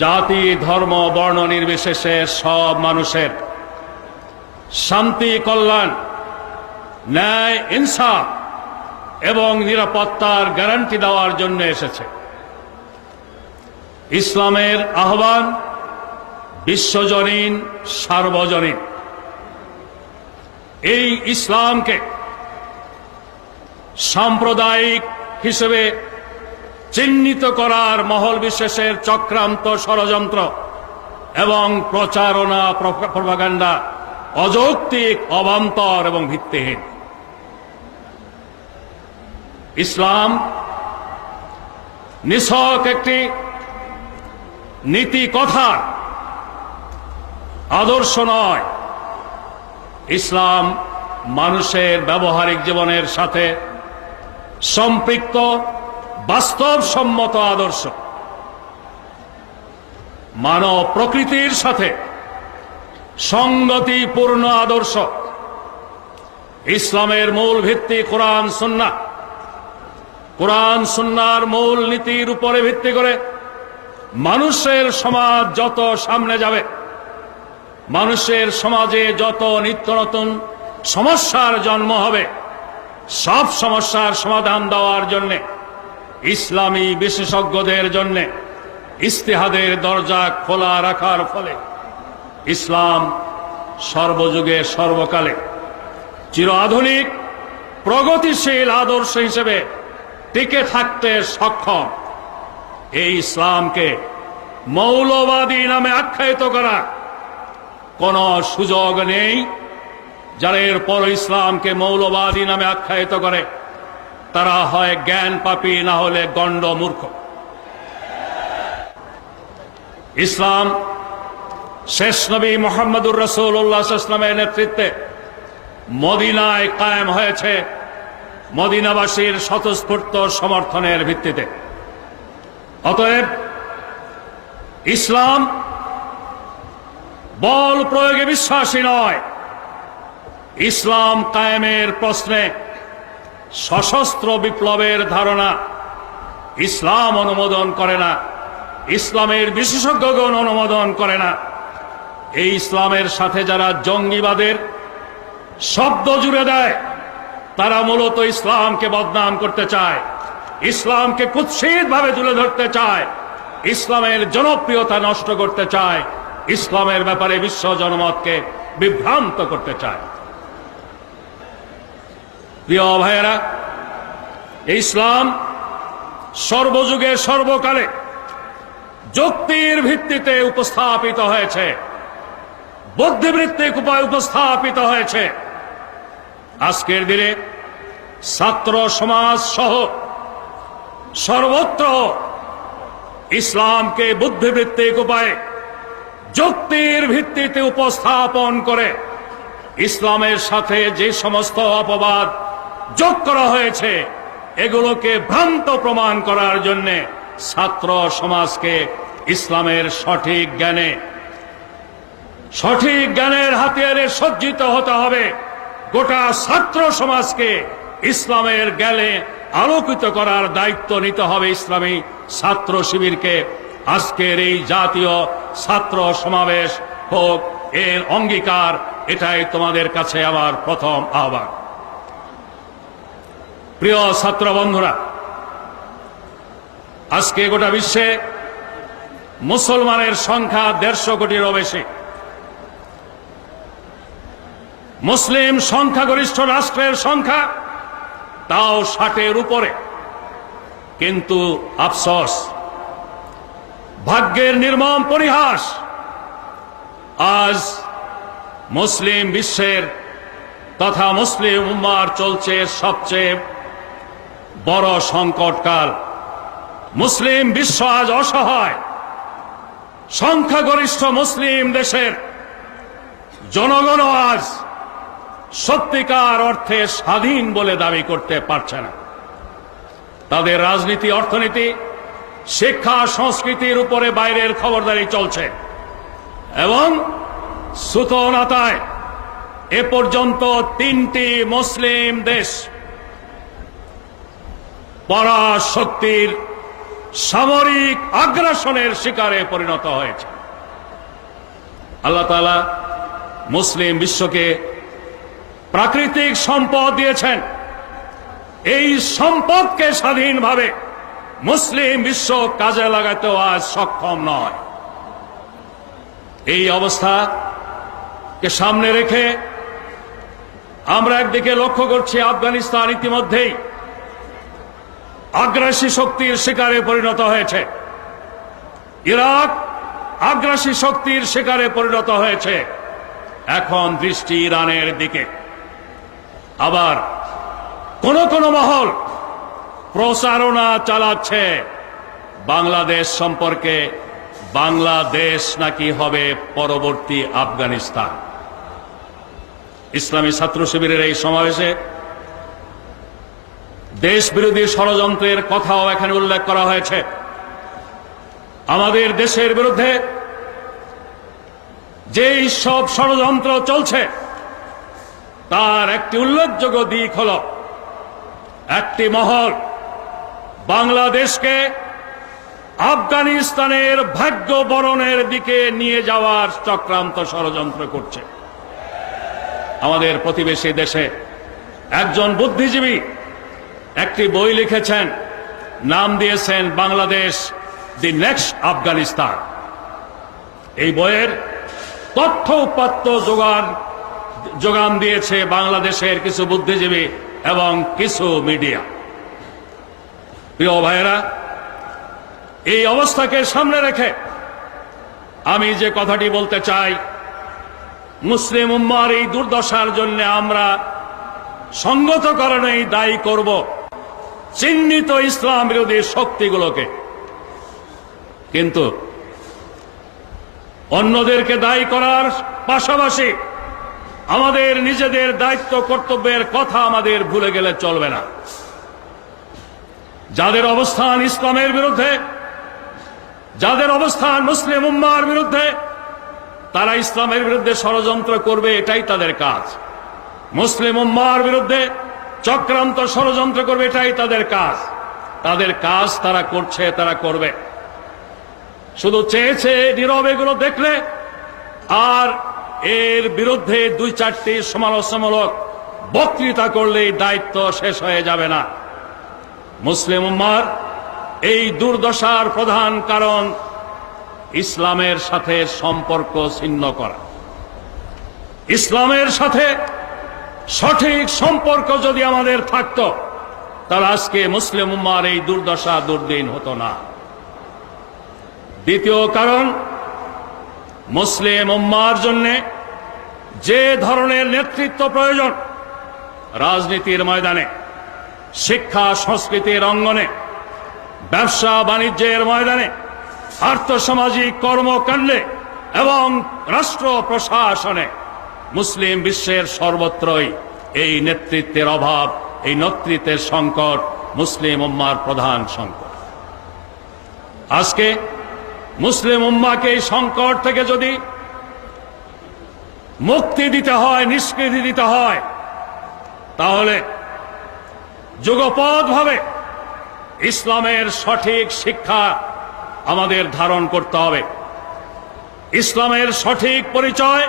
জাতি, ধর্ম, বর্ণ নির্বিশেষে সব মানুষের শান্তি, কল্যাণ, ন্যায়, ইনসাফ এবং নিরাপত্তার গ্যারান্টি দেওয়ার জন্য এসেছে। ইসলামের আহ্বান বিশ্বজনীন, সার্বজনীন। এই ইসলামকে সাম্প্রদায়িক হিসেবে চিহ্নিত করার মহল বিশেষের চক্রান্ত ষড়যন্ত্র এবং প্রচারণা, প্রপাগান্ডা অযৌক্তিক, অবান্তর এবং ভিত্তিহীন। ইসলাম নিছক একটি নীতি কথার আদর্শ নয়। ইসলাম মানুষের ব্যবহারিক জীবনের সাথে সম্পৃক্ত বাস্তবসম্মত আদর্শ, মানব প্রকৃতির সাথে সংগতিপূর্ণ আদর্শ। ইসলামের মূল ভিত্তি কোরআন সুন্নাহ। কোরআন সুন্নাহর মূল নীতির উপরে ভিত্তি করে মানুষের সমাজ যত সামনে যাবে, মানুষের সমাজে যত নিত্য নতুন সমস্যার জন্ম হবে, সব সমস্যার সমাধান দেওয়ার জন্য ইসলামী বিশেষজ্ঞদের জন্য ইস্তেহাদের দরজা খোলা রাখার ফলে ইসলাম সর্বযুগে, সর্বকালে চির আধুনিক, প্রগতিশীল আদর্শ হিসেবে টিকে থাকতে সক্ষম। এই ইসলামকে মৌলবাদী নামে আখ্যায়িত করা কোন সুযোগ নেই। যারা এরপর ইসলামকে মৌলবাদী নামে আখ্যায়িত করে তারা হয় জ্ঞান পাপী, না হলে গণ্ড মূর্খ। ইসলাম শেষ নবী মুহাম্মদুর রাসূলুল্লাহ সাল্লাল্লাহু আলাইহি ওয়াসাল্লামের নেতৃত্বে মদিনায় কায়েম হয়েছে মদিনাবাসীর স্বতঃস্ফূর্ত সমর্থনের ভিত্তিতে। অতএব ইসলাম বল প্রয়োগে বিশ্বাসী নয়, ইসলাম কায়েমের প্রশ্নে সশস্ত্র বিপ্লবের ধারণা ইসলাম অনুমোদন করে না, ইসলামের বিশেষজ্ঞগণ অনুমোদন করে না। এই ইসলামের সাথে যারা জঙ্গিবাদের শব্দ জুড়ে দেয়, তারা মূলত ইসলামকে বদনাম করতে চায়, ইসলামকে কুৎসিতভাবে তুলে ধরতে চায়, ইসলামের জনপ্রিয়তা নষ্ট করতে চায়, ইসলামের ব্যাপারে বিশ্ব জনমতকে বিভ্রান্ত করতে চায়। প্রিয় ভাইয়েরা, ইসলাম সর্বযুগে সর্বকালে যুক্তির ভিত্তিতে উপস্থাপিত হয়েছে, বুদ্ধিবৃত্তিক উপায় উপস্থাপিত হয়েছে। আজকের দিনে ছাত্র সমাজ সহ সর্বত্র ইসলামকে বুদ্ধিবৃত্তিক উপায়ে যুক্তির ভিত্তিতে উপস্থাপন করে ইসলামের সাথে যে সমস্ত অপবাদ যোগ করা হয়েছে, এগুলোকে ভ্রান্ত প্রমাণ করার জন্য ছাত্র সমাজকে ইসলামের সঠিক জ্ঞানের হাতিয়ারে সজ্জিত হতে হবে। গোটা ছাত্র সমাজকে ইসলামের জ্ঞানে আলোকিত করার দায়িত্ব নিতে হবে ইসলামী ছাত্র শিবিরকে। আজকের এই জাতীয় ছাত্র সমাবেশ হোক এর অঙ্গীকার, এটাই তোমাদের কাছে আমার প্রথম আহ্বান। প্রিয় ছাত্র বন্ধুরা, আজকে গোটা বিশ্বে মুসলমানের সংখ্যা 150 কোটিরও বেশি। মুসলিম সংখ্যাগরিষ্ঠ রাষ্ট্রের সংখ্যা তাও 60-এর উপরে। কিন্তু আফসোস, ভাগ্যের নির্মম পরিহাস, আজ মুসলিম বিশ্বের তথা মুসলিম উম্মার চলছে সবচেয়ে বড় সংকটকাল। মুসলিম বিশ্ব আজ অসহায়। সংখ্যাগরিষ্ঠ মুসলিম দেশের জনগণ আজ সত্যিকার অর্থে স্বাধীন বলে দাবি করতে পারছে না। তাদের রাজনীতি, অর্থনীতি, শিক্ষা, সংস্কৃতির উপরে বাইরের খবরদারি চলছে এবং সুতোনাতায় এ পর্যন্ত 3টি মুসলিম দেশ পরাশক্তির সামরিক আগ্রাসনের শিকারে পরিণত হয়েছে। আল্লাহ তাআলা মুসলিম বিশ্বকে প্রাকৃতিক সম্পদ দিয়েছেন। এই সম্পদকে স্বাধীনভাবে মুসলিম বিশ্ব কাজে লাগাতেও আজ সক্ষম নয়। এই অবস্থাকে সামনে রেখে আমরা একদিকে লক্ষ্য করছি আফগানিস্তান ইতিমধ্যেই আগ্রাসী শক্তির শিকারে পরিণত হয়েছে, ইরাক আগ্রাসী শক্তির শিকারে পরিণত হয়েছে। এখন দৃষ্টি ইরানের দিকে। আবার কোন কোন মহল প্রচারণা চালাচ্ছে বাংলাদেশ সম্পর্কে, বাংলাদেশ নাকি হবে পরবর্তী আফগানিস্তান। ইসলামী ছাত্র শিবিরের এই সমাবেশে দেশ বিরোধী ষড়যন্ত্রের কথাও এখানে উল্লেখ করা হয়েছে। আমাদের দেশের বিরুদ্ধে যেই সব ষড়যন্ত্র চলছে তার একটি উল্লেখযোগ্য দিক হল, একটি মহল বাংলাদেশকে আফগানিস্তানের ভাগ্য বরণের দিকে নিয়ে যাওয়ার চক্রান্ত ষড়যন্ত্র করছে। আমাদের প্রতিবেশী দেশে একজন বুদ্ধিজীবী একটি বই লিখেছেন, নাম দিয়েছেন বাংলাদেশ দি নেক্সট আফগানিস্তান। এই বইয়ের তথ্য উপাত্ত যোগান দিয়েছে বাংলাদেশের কিছু বুদ্ধিজীবী এবং কিছু মিডিয়া। প্রিয় ভাইয়েরা, এই অবস্থাকে সামনে রেখে আমি যে কথাটি বলতে চাই, মুসলিম উম্মার এই দুর্দশার জন্য আমরা সঙ্গত কারণেই দায়ী করব চিহ্নিত ইসলাম বিরোধী শক্তিগুলোকে, কিন্তু অন্যদেরকে দায়ী করার পাশাপাশি আমাদের নিজেদের দায়িত্ব কর্তব্যের কথা আমাদের ভুলে গেলে চলবে না। যাদের অবস্থান ইসলামের বিরুদ্ধে, যাদের অবস্থান মুসলিম উম্মার বিরুদ্ধে, তারা ইসলামের বিরুদ্ধে ষড়যন্ত্র করবে, এটাই তাদের কাজ। মুসলিম উম্মাহর বিরুদ্ধে চক্রান্ত ষড়যন্ত্র করবে, এটাই তাদের কাজ। তাদের কাজ তারা করছে, তারা করবে। শুধু চেয়েছে নীরবে এগুলো দেখলে আর এর বিরুদ্ধে 2-4টি সমালোচনামূলক বক্তৃতা করলেই দায়িত্ব শেষ হয়ে যাবে না। মুসলিম উম্মাহর এই দুর্দশার প্রধান কারণ ইসলামের সাথে সম্পর্ক ছিন্ন করা। ইসলামের সাথে সঠিক সম্পর্ক যদি আমাদের থাকতো, তাহলে আজকে মুসলিম উম্মাহর এই দুর্দশা দুর্দিন হতো না। দ্বিতীয় কারণ, মুসলিম উম্মাহর জন্য যে ধরনের নেতৃত্ব প্রয়োজন, রাজনীতির ময়দানে, শিক্ষা সংস্কৃতির অঙ্গনে, ব্যবসা বাণিজ্যের ময়দানে, আর্থসামাজিক কর্মকাণ্ডে এবং রাষ্ট্র প্রশাসনে মুসলিম বিশ্বের সর্বত্রই এই নেতৃত্বের অভাব, এই নেতৃত্বের সংকট মুসলিম উম্মাহর প্রধান সংকট। আজকে মুসলিম উম্মাহকে এই সংকট থেকে যদি মুক্তি দিতে হয়, নিষ্কৃতি দিতে হয়, তাহলে যুগপৎভাবে ইসলামের সঠিক শিক্ষা আমাদের ধারণ করতে হবে। ইসলামের সঠিক পরিচয়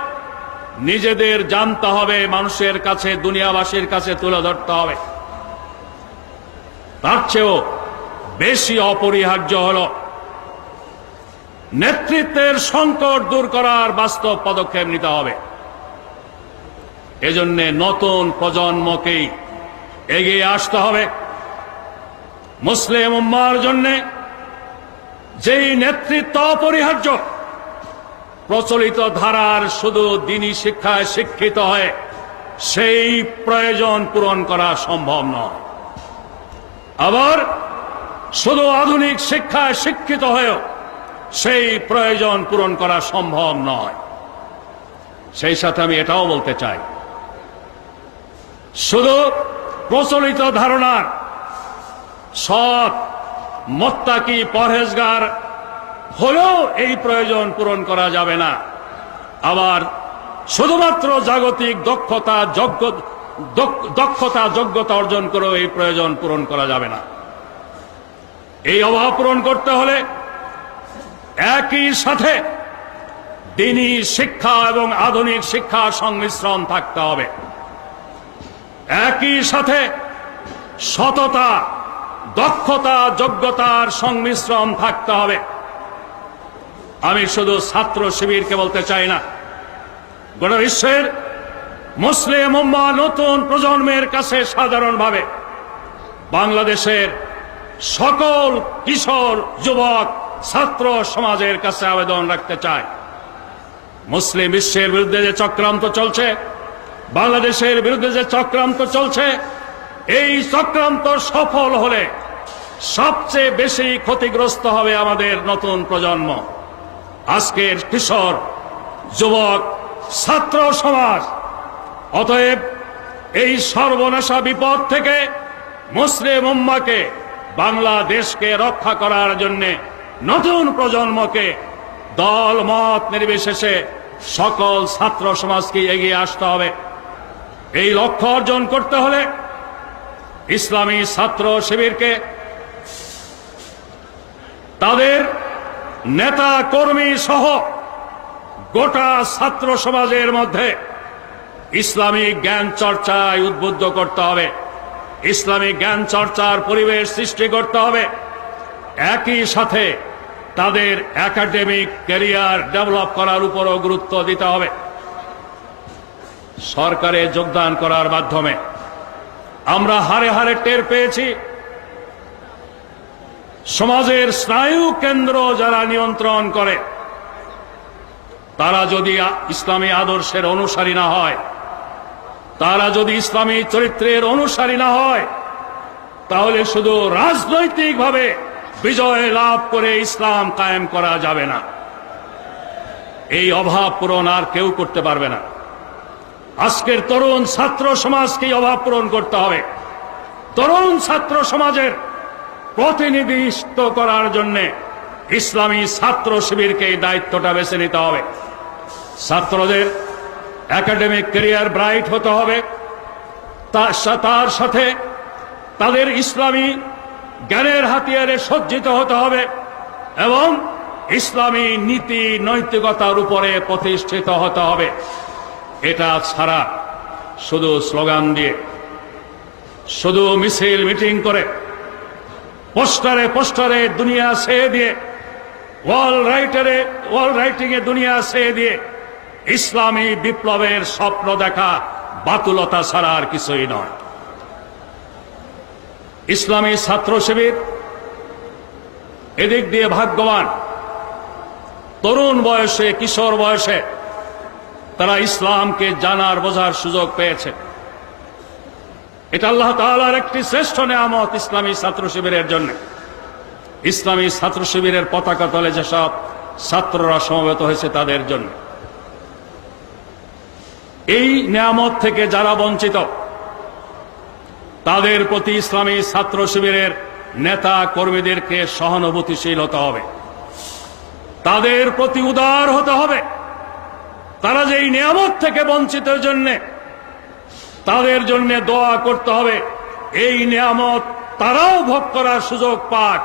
নিজেদের জানতে হবে, মানুষের কাছে, দুনিয়াবাসীর কাছে তুলে ধরতে হবে। তার চেয়েও বেশি অপরিহার্য হল নেতৃত্বের সংকট দূর করার বাস্তব পদক্ষেপ নিতে হবে। এজন্য নতুন প্রজন্মকেই এগিয়ে আসতে হবে। মুসলিম উম্মাহর জন্য যেই নেতৃত্ব অপরিহার্য, প্রচলিত ধারার শুধু দ্বীনি শিক্ষায় শিক্ষিত হয়ে সেই প্রয়োজন পূরণ করা সম্ভব নয়। আবার শুধু আধুনিক শিক্ষায় শিক্ষিত হয়েও সেই প্রয়োজন পূরণ করা সম্ভব নয়। সেই সাথে আমি এটাও বলতে চাই, শুধু প্রচলিত ধারণার সৎ, মুত্তাকি, পরহেজগার হলেও এই প্রয়োজন পূরণ করা যাবে না। আবার শুধুমাত্র জাগতিক যোগ্যতা অর্জন করেও এই প্রয়োজন পূরণ করা যাবে না। এই অভাব পূরণ করতে হলে একই সাথে দ্বীনি শিক্ষা এবং আধুনিক শিক্ষার সংমিশ্রণ থাকতে হবে। একই সাথে সততা, দক্ষতা, যোগ্যতার সংমিশ্রণ থাকতে হবে। আমি শুধু ছাত্র শিবিরকে বলতে চাই না, গোটা বিশ্বের মুসলিম উম্মাহ নতুন প্রজন্মের কাছে সাধারণভাবে বাংলাদেশের সকল কিশোর, যুবক, ছাত্র সমাজের কাছে আবেদন রাখতে চাই, মুসলিম বিশ্বের বিরুদ্ধে যে চক্রান্ত চলছে, বাংলাদেশের বিরুদ্ধে যে চক্রান্ত চলছে, এই চক্রান্ত সফল হলে সবচেয়ে বেশি ক্ষতিগ্রস্ত হবে আমাদের নতুন প্রজন্ম, আজকের কিশোর, যুবক, ছাত্র সমাজ। অতএব এই সর্বনাশা বিপদ থেকে মুসলিম উম্মাহকে, বাংলাদেশকে রক্ষা করার জন্য নতুন প্রজন্মকে দল মত নির্বিশেষে সকল ছাত্র সমাজকে এগিয়ে আসতে হবে। এই লক্ষ্য অর্জন করতে হলে ইসলামী ছাত্র শিবিরকে তাদের নেতা কর্মী সহ গোটা ছাত্র সমাজের মধ্যে ইসলামিক জ্ঞান চর্চায় উদ্বুদ্ধ করতে হবে, ইসলামিক জ্ঞান চর্চার পরিবেশ সৃষ্টি করতে হবে। একই সাথে তাদের একাডেমিক ক্যারিয়ার ডেভেলপ করার উপরও গুরুত্ব দিতে হবে। সরকারে যোগদান করার মাধ্যমে আমরা হারে হারে টের পেয়েছি, সমাজের স্নায়ু কেন্দ্র যারা নিয়ন্ত্রণ করে, তারা যদি ইসলামী আদর্শের অনুসারী না হয়, তারা যদি ইসলামী চরিত্রের অনুসারী না হয়, তাহলে শুধু রাজনৈতিকভাবে বিজয় লাভ করে ইসলাম কায়েম করা যাবে না। এই অভাব পূরণ আর কেউ করতে পারবে না। আজকের তরুণ ছাত্র সমাজকে অভাব পূরণ করতে হবে। তরুণ ছাত্র সমাজের প্রতিনিধিত্ব করার জন্য ইসলামী ছাত্র শিবিরকে এই দায়িত্বটা বেছে নিতে হবে। ছাত্রদের একাডেমিক ক্যারিয়ার ব্রাইট হতে হবে, তার সাথে তাদের ইসলামী জ্ঞানের হাতিয়ারে সজ্জিত হতে হবে এবং ইসলামী নীতি নৈতিকতার উপরে প্রতিষ্ঠিত হতে হবে। এটা ছাড়া শুধু স্লোগান দিয়ে, শুধু মিছিল মিটিং করে, পোস্টারে দুনিয়া ছেয়ে দিয়ে, ওয়াল রাইটিং এ দুনিয়া ছেয়ে দিয়ে ইসলামী বিপ্লবের স্বপ্ন দেখা বাতুলতা ছাড়া আর কিছুই নয়। ইসলামী ছাত্র শিবির এদিক দিয়ে ভাগ্যবান। তরুণ বয়সে, কিশোর বয়সে তারা ইসলামকে জানার বোঝার সুযোগ পেয়েছে। এটা আল্লাহ তাআলার একটি শ্রেষ্ঠ নেয়ামত ইসলামী ছাত্র শিবিরের জন্য। ইসলামী ছাত্র শিবিরের পতাকা তলে যেসব ছাত্ররা সমবেত হয়েছে তাদের জন্য। এই নেয়ামত থেকে যারা বঞ্চিত, তাদের প্রতি ইসলামী ছাত্র শিবিরের নেতা কর্মীদেরকে সহানুভূতিশীল হতে হবে, তাদের প্রতি উদার হতে হবে। তারা যে এই নিয়ামত থেকে বঞ্চিতের জন্য, তাদের জন্য দোয়া করতে হবে এই নিয়ামত তারাও ভোগ করার সুযোগ পাক।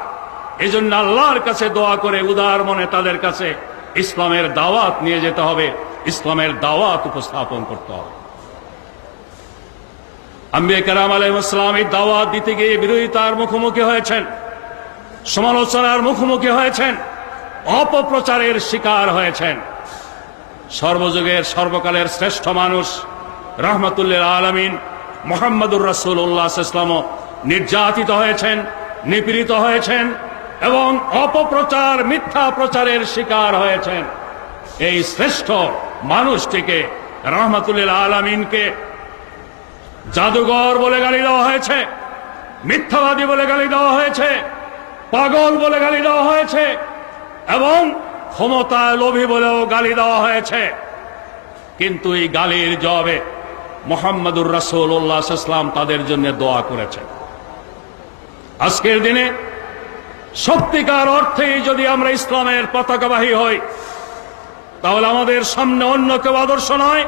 এই জন্য আল্লাহর কাছে দোয়া করে উদার মনে তাদের কাছে ইসলামের দাওয়াত নিয়ে যেতে হবে, ইসলামের দাওয়াত উপস্থাপন করতে হবে। আম্বিয়া কেরাম আলাইহিস সালাম এই দাওয়াত দিতে গিয়ে বিরোধিতার মুখোমুখি হয়েছেন, সমালোচনার মুখোমুখি হয়েছেন, অপপ্রচারের শিকার হয়েছেন। সর্বযুগের সর্বকালের শ্রেষ্ঠ মানুষ রাহমাতুল্লিল আলামিন মুহাম্মদুর রাসূলুল্লাহ সাল্লাল্লাহু আলাইহি ওয়াসাল্লাম নির্যাতিত হয়েছেন, নিপীড়িত হয়েছেন এবং অপপ্রচার, মিথ্যা প্রচারের শিকার হয়েছেন। এই শ্রেষ্ঠ মানুষটিকে, রাহমাতুল্লিল আলামিনকে জাদুঘর বলে গালি দেওয়া হয়েছে, মিথ্যাবাদী বলে গালি দেওয়া হয়েছে, পাগল বলে গালি দেওয়া হয়েছে এবং ক্ষমতায় লোভী বলেও গালি দেওয়া হয়েছে। কিন্তু এই গালির জবাবে মুহাম্মদুর রাসূলুল্লাহ সাল্লাল্লাহু আলাইহি ওয়াসাল্লাম তাদের জন্য দোয়া করেছেন। আজকের দিনে সত্যিকার অর্থেই যদি আমরা ইসলামের পতাকাবাহী হই, তাহলে আমাদের সামনে অন্য কেউ আদর্শ নয়।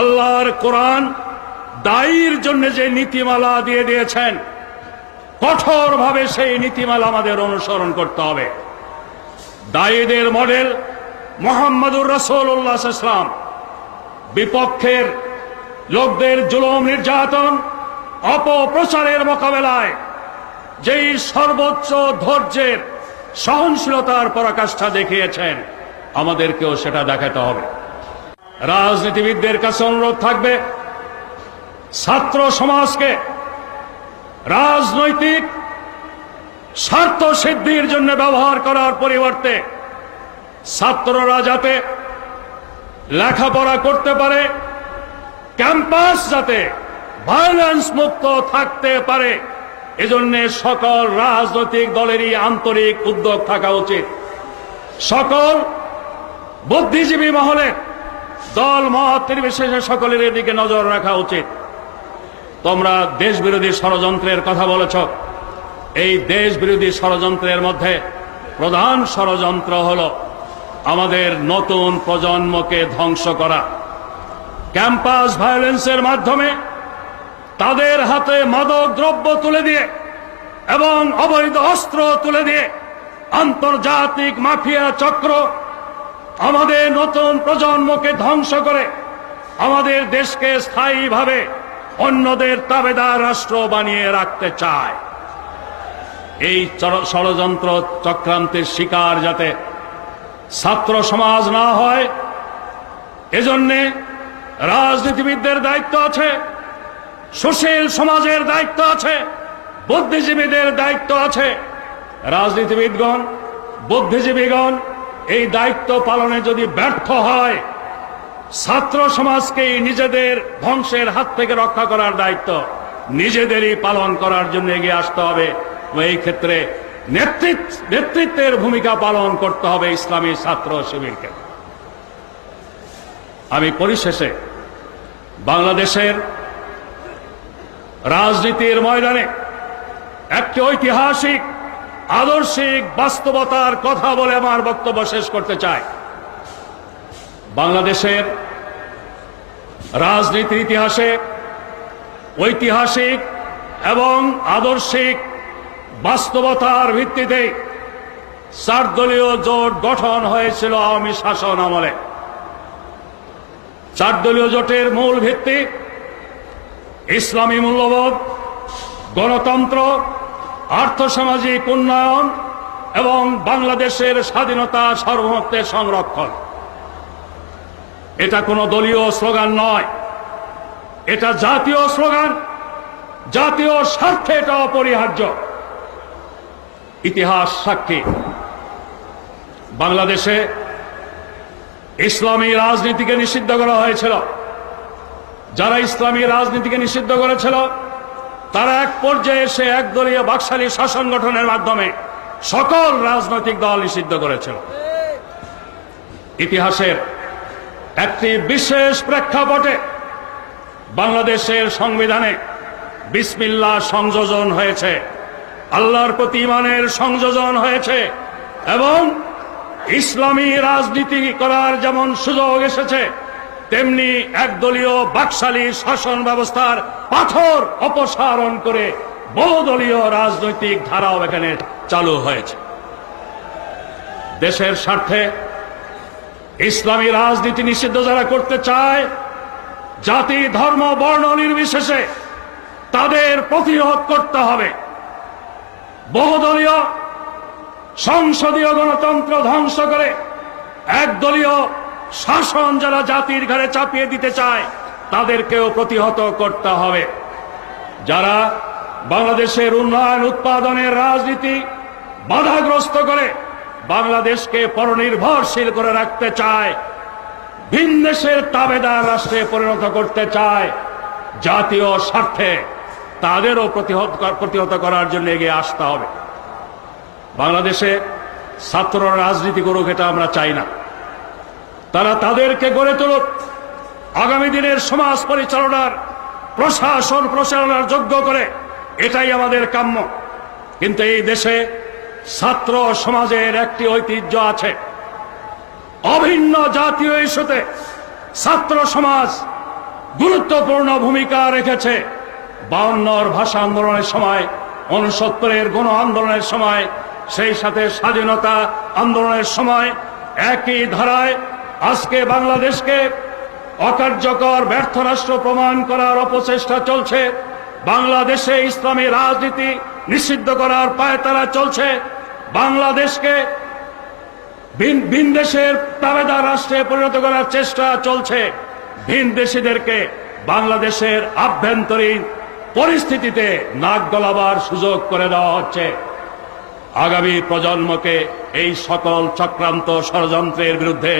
আল্লাহর কোরআন দায়ীর জন্য যে নীতিমালা দিয়ে দিয়েছেন, কঠোরভাবে সেই নীতিমালা আমাদের অনুসরণ করতে হবে। দায়ীদের মডেল মুহাম্মদুর রাসূলুল্লাহ সাল্লাল্লাহু আলাইহি ওয়াসাল্লাম। বিপক্ষের লোকদের জুলুম, নির্যাতন, অপপ্রচারের মোকাবেলায় যেই সর্বোচ্চ ধৈর্যের, সহনশীলতার পরাকাষ্ঠা দেখিয়েছেন, আমাদেরকেও সেটা দেখাতে হবে। রাজনীতিবিদদের কাছে অনুরোধ থাকবে, ছাত্র সমাজকে রাজনৈতিক স্বার্থ সিদ্ধির জন্য ব্যবহার করার পরিবর্তে ছাত্ররা যাতে লেখাপড়া করতে পারে, ক্যাম্পাস যাতে ভায়োলেন্স মুক্ত থাকতে পারে, এজন্য সকল রাজনৈতিক দলেরই আন্তরিক উদ্যোগ থাকা উচিত। সকল বুদ্ধিজীবী মহলের, দল মত নির্বিশেষে সকলের এদিকে নজর রাখা উচিত। তোমরা দেশ বিরোধী ষড়যন্ত্রের কথা বলেছ। এই দেশ বিরোধী ষড়যন্ত্রের মধ্যে প্রধান ষড়যন্ত্র হল আমাদের নতুন প্রজন্মকে ধ্বংস করা। ক্যাম্পাস ভায়োলেন্সের মাধ্যমে তাদের হাতে মাদক দ্রব্য তুলে দিয়ে এবং অবৈধ অস্ত্র তুলে দিয়ে আন্তর্জাতিক মাফিয়া চক্র আমাদের নতুন প্রজন্মকে ধ্বংস করে আমাদের দেশকে স্থায়ীভাবে অন্যদের তাবেদার রাষ্ট্র বানিয়ে রাখতে চায়। এই ষড়যন্ত্র চক্রান্তের শিকার যাতে ছাত্র সমাজ না হয়, এজন্যে রাজনীতিবিদদের দায়িত্ব আছে, সুশীল সমাজের দায়িত্ব আছে, বুদ্ধিজীবীদের দায়িত্ব আছে। রাজনীতিবিদগণ, বুদ্ধিজীবীগণ এই দায়িত্ব পালনে যদি ব্যর্থ হয়, ছাত্র সমাজকেই নিজেদের ধ্বংসের হাত থেকে রক্ষা করার দায়িত্ব নিজেদেরই পালন করার জন্য এগিয়ে আসতে হবে। এই ক্ষেত্রে নেতৃত্বের ভূমিকা পালন করতে হবে ইসলামী ছাত্র শিবিরকে। আমি পরিশেষে বাংলাদেশের রাজনীতির ময়দানে একটি ঐতিহাসিক আদর্শিক বাস্তবতার কথা বলে আমার বক্তব্য শেষ করতে চাই। বাংলাদেশের রাজনীতির ইতিহাসে ঐতিহাসিক এবং আদর্শিক বাস্তবতার ভিত্তিতে 4 দলীয় জোট গঠন হয়েছিল আওয়ামী শাসন আমলে। 4 দলীয় জোটের মূল ভিত্তি ইসলামী মূল্যবোধ, গণতন্ত্র, আর্থসামাজিক উন্নয়ন এবং বাংলাদেশের স্বাধীনতা সার্বভৌমত্বের সংরক্ষণ। এটা কোনো দলীয় স্লোগান নয়, এটা জাতীয় স্লোগান। জাতীয় স্বার্থে এটা অপরিহার্য। ইতিহাস সাক্ষী, বাংলাদেশে ইসলামী রাজনীতিকে নিষিদ্ধ করা হয়েছিল। যারা ইসলামী রাজনীতিকে নিষিদ্ধ করেছিল তারা এক পর্যায়ে এসে একদলীয় বাকশালী শাসন গঠনের মাধ্যমে সকল রাজনৈতিক দল নিষিদ্ধ করেছিল। ইতিহাসের একটি বিশেষ প্রেক্ষাপটে বাংলাদেশের সংবিধানে বিসমিল্লাহ সংযোজন হয়েছে, আল্লাহর প্রতি ঈমানের সংযোজন হয়েছে এবং ইসলামী রাজনীতি করার যেমন সুযোগ এসেছে, তেমনি একদলীয় বাকশালী শাসন ব্যবস্থার পাথর অপসারণ করে বহুদলীয় রাজনৈতিক ধারাও এখানে চালু হয়েছে। দেশের স্বার্থে ইসলামী রাজনীতি নিষিদ্ধ যারা করতে চায়, জাতি ধর্ম বর্ণ নির্বিশেষে তাদের প্রতিরোধ করতে হবে। বহুদলীয় সংসদীয় গণতন্ত্র ধ্বংস করে একদলীয় শাসন যারা জাতির ঘাড়ে চাপিয়ে দিতে চায় তাদেরকেও প্রতিহত করতে হবে। যারা বাংলাদেশের উন্নয়ন উৎপাদনের রাজনীতি বাধাগ্রস্ত করে বাংলাদেশকে পরনির্ভরশীল করে রাখতে চায়, ভিনদেশের তাবেদার রাষ্ট্রে পরিণত করতে চায়, জাতীয় স্বার্থে তাদেরও প্রতিহত করার জন্য এগিয়ে আসতে হবে। বাংলাদেশে ছাত্র রাজনীতি করুক, এটা আমরা চাই না। তারা তাদেরকে গড়ে তুলুক, আগামী দিনের সমাজ পরিচালনার প্রশাসন পরিচালনার যোগ্য করে, এটাই আমাদের কাম্য। কিন্তু এই দেশে ছাত্র সমাজের একটি ঐতিহ্য আছে। অভিন্ন জাতীয় ইস্যুতে ছাত্র সমাজ গুরুত্বপূর্ণ ভূমিকা রেখেছে। 52 ভাষা আন্দোলনের সময়, 69 গণ আন্দোলনের সময়, সেই সাথে স্বাধীনতা আন্দোলনের সময় একই ধারায় আজকে বাংলাদেশকে অকার্যকর ব্যর্থ রাষ্ট্র প্রমাণ করার অপচেষ্টা চলছে। বাংলাদেশে ইসলামী রাজনীতি নিষিদ্ধ করার পায়তারা চলছে। বাংলাদেশকে ভিনদেশের তাবেদার রাষ্ট্রে পরিণত করার চেষ্টা চলছে। ভিনদেশীদেরকে বাংলাদেশের আভ্যন্তরীণ পরিস্থিতিতে নাক গলাবার সুযোগ করে দেওয়া হচ্ছে। আগামী প্রজন্মকে এই সকল চক্রান্ত ষড়যন্ত্রের বিরুদ্ধে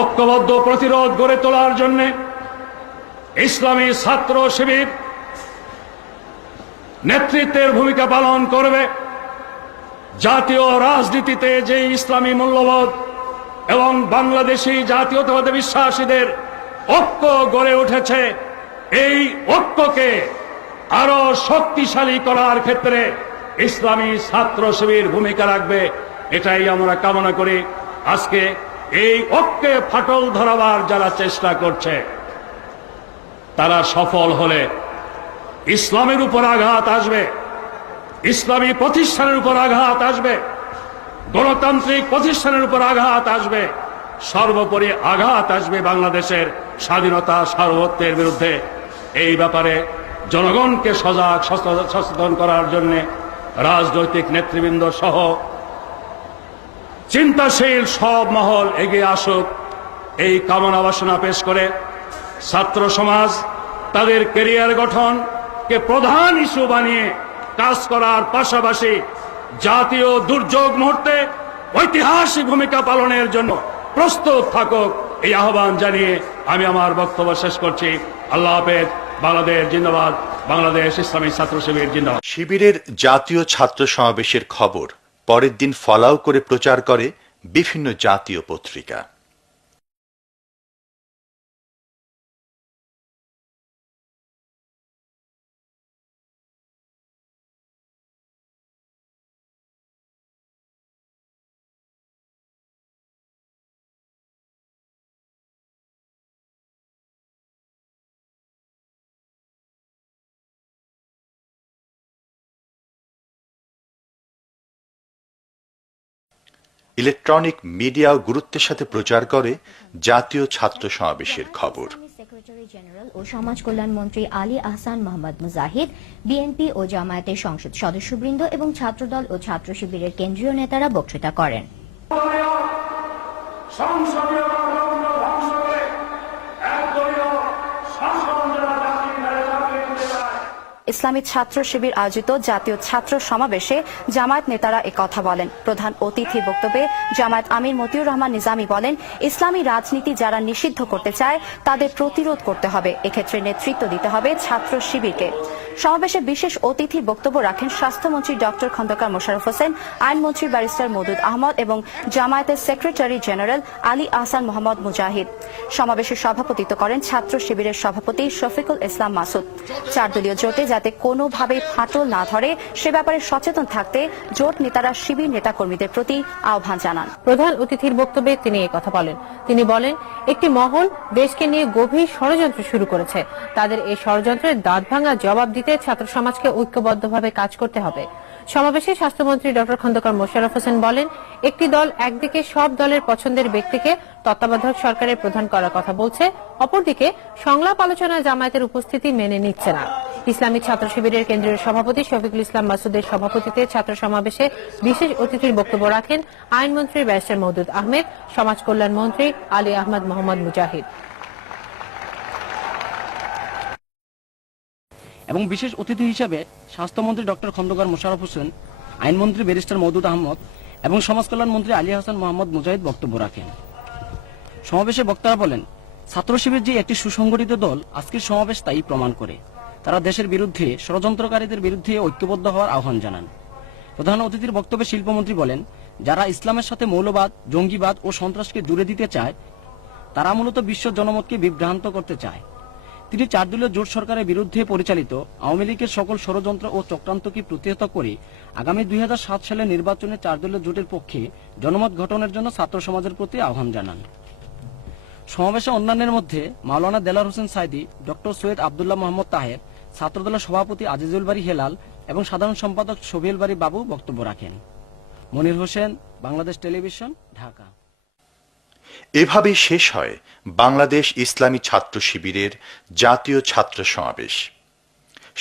ঐক্যবদ্ধ প্রতিরোধ গড়ে তোলার জন্য ইসলামী ছাত্র শিবির নেতৃত্বের ভূমিকা পালন করবে। জাতীয় রাজনীতিতে যে ইসলামী মূল্যবোধ এবং বাংলাদেশী জাতীয়তাবাদী বিশ্বাসীদের ঐক্য গড়ে উঠেছে, এই ঐক্যকে আরো শক্তিশালী করার ক্ষেত্রে ইসলামী ছাত্র শিবির ভূমিকা রাখবে, এটাই আমরা কামনা করি। আজকে এই ঐক্যে ফাটল ধরাবার যারা চেষ্টা করছে তারা সফল হলে ইসলামের উপর আঘাত আসবে, ইসলামী প্রতিষ্ঠানের উপর আঘাত আসবে, গণতান্ত্রিক প্রতিষ্ঠানের উপর আঘাত আসবে, সর্বোপরি আঘাত আসবে বাংলাদেশের স্বাধীনতা সার্বভৌমত্বের বিরুদ্ধে। এই ব্যাপারে জনগণকে সচেতন করার জন্য রাজনৈতিক নেতৃবৃন্দ সহ চিন্তাশীল সব মহল এগিয়ে আসুক, এই কামনা বাসনা পেশ করে ছাত্র সমাজ তাদের ক্যারিয়ার গঠনকে প্রধান ইস্যু বানিয়ে কাজ করার পাশাপাশি জাতীয় দুর্যোগ মুহূর্তে ঐতিহাসিক ভূমিকা পালনের জন্য প্রস্তুত থাকুক, এই আহ্বান জানিয়ে আমি আমার বক্তব্য শেষ করছি। আল্লাহ হাফেজ। বাংলাদেশ জিন্দাবাদ। বাংলাদেশ ইসলামী ছাত্র শিবির জিন্দাবাদ। শিবিরের জাতীয় ছাত্র সমাবেশের খবর পরের দিন ফলাও করে প্রচার করে বিভিন্ন জাতীয় পত্রিকা। ইলেকট্রনিক মিডিয়াও গুরুত্বের সাথে প্রচার করে জাতীয় ছাত্র সমাবেশের খবর। সেক্রেটারি জেনারেল ও সমাজ কল্যাণ মন্ত্রী আলী আহসান মোহাম্মদ মুজাহিদ, বিএনপি ও জামায়াতের সংসদ সদস্যবৃন্দ এবং ছাত্রদল ও ছাত্র শিবিরের কেন্দ্রীয় নেতারা বক্তৃতা করেন। ইসলামী ছাত্র শিবির আয়োজিত জাতীয় ছাত্র সমাবেশে জামায়াত নেতারা একথা বলেন। প্রধান অতিথির বক্তব্যে জামায়াত আমির মতিউর রহমান নিজামী বলেন, ইসলামী রাজনীতি যারা নিষিদ্ধ করতে চায় তাদের প্রতিরোধ করতে হবে, এক্ষেত্রে নেতৃত্ব দিতে হবে ছাত্র শিবিরকে। সমাবেশে বিশেষ অতিথির বক্তব্য রাখেন স্বাস্থ্যমন্ত্রী ডক্টর খন্দকার মোশাররফ হোসেন, আইনমন্ত্রী ব্যারিস্টার মওদুদ আহমদ এবং জামায়াতের সেক্রেটারি জেনারেল আলী আহসান মোহাম্মদ মুজাহিদ। সমাবেশে সভাপতিত্ব করেন ছাত্র শিবিরের সভাপতি শফিকুল ইসলাম মাসুদ। 4 দলীয় জোটে যাতে কোনোভাবে ফাটল না ধরে সে ব্যাপারে সচেতন থাকতে জোট নেতারা শিবির নেতাকর্মীদের প্রতি আহ্বান জানান। প্রধান অতিথির বক্তব্যে তিনি একথা বলেন। তিনি বলেন, একটি মহল দেশকে নিয়ে গভীর ষড়যন্ত্র শুরু করেছে। তাদের এই ষড়যন্ত্রের দাঁতভাঙা জবাব দিতে ছাত্র সমাজকে ঐক্যবদ্ধভাবে কাজ করতে হবে। সমাবেশে স্বাস্থ্যমন্ত্রী ডক্টর খন্দকার মোশাররফ হোসেন বলেন, একটি দল একদিকে সব দলের পছন্দের ব্যক্তিকে তত্ত্বাবধায়ক সরকারের প্রধান করার কথা বলছে, অপরদিকে সংলাপ আলোচনায় জামায়াতের উপস্থিতি মেনে নিচ্ছে না। ইসলামী ছাত্র শিবিরের কেন্দ্রীয় সভাপতি শফিকুল ইসলাম মাসুদের সভাপতিত্বে ছাত্র সমাবেশে বিশেষ অতিথির বক্তব্য রাখেন আইনমন্ত্রী ব্যারিস্টার মওদুদ আহমেদ, সমাজ কল্যাণ মন্ত্রী আলী আহমদ মোহাম্মদ মুজাহিদ। এবং বিশেষ অতিথি হিসেবে স্বাস্থ্যমন্ত্রী ডক্টর খন্দকার মোশাররফ হোসেন, আইনমন্ত্রী ব্যারিস্টার মওদুদ আহমদ এবং সমাজ কল্যাণ মন্ত্রী আলী হাসান মোহাম্মদ মুজাহিদ বক্তব্য রাখেন। সমাবেশে বক্তারা বলেন, ছাত্র শিবির যে একটি সুসংগঠিত দল আজকের সমাবেশ তাই প্রমাণ করে। তারা দেশের বিরুদ্ধে ষড়যন্ত্রকারীদের বিরুদ্ধে ঐক্যবদ্ধ হওয়ার আহ্বান জানান। প্রধান অতিথির বক্তব্যে শিল্পমন্ত্রী বলেন, যারা ইসলামের সাথে মৌলবাদ, জঙ্গিবাদ ও সন্ত্রাসকে দূরে দিতে চায় তারা মূলত বিশ্ব জনমতকে বিভ্রান্ত করতে চায়। তিনি 4 দলীয় জোট সরকারের বিরুদ্ধে পরিচালিত আওয়ামী লীগের সকল ষড়যন্ত্র ও চক্রান্তকে প্রতিহত করে আগামী 2007 সালের নির্বাচনে 4 দলীয় জোটের পক্ষে জনমত গঠনের জন্য ছাত্র সমাজের প্রতি আহ্বান জানান। সমাবেশে অন্যান্যের মধ্যে মাওলানা দেলার হোসেন সাইদি, ডক্টর সৈয়দ আব্দুল্লাহ মোহাম্মদ তাহের, ছাত্রদলের সভাপতি আজিজুল বারী হেলাল এবং সাধারণ সম্পাদক শফিউল বারী বাবু বক্তব্য রাখেন। মনির হোসেন, বাংলাদেশ টেলিভিশন, ঢাকা। এভাবেই শেষ হয় বাংলাদেশ ইসলামী ছাত্র শিবিরের জাতীয় ছাত্র সমাবেশ।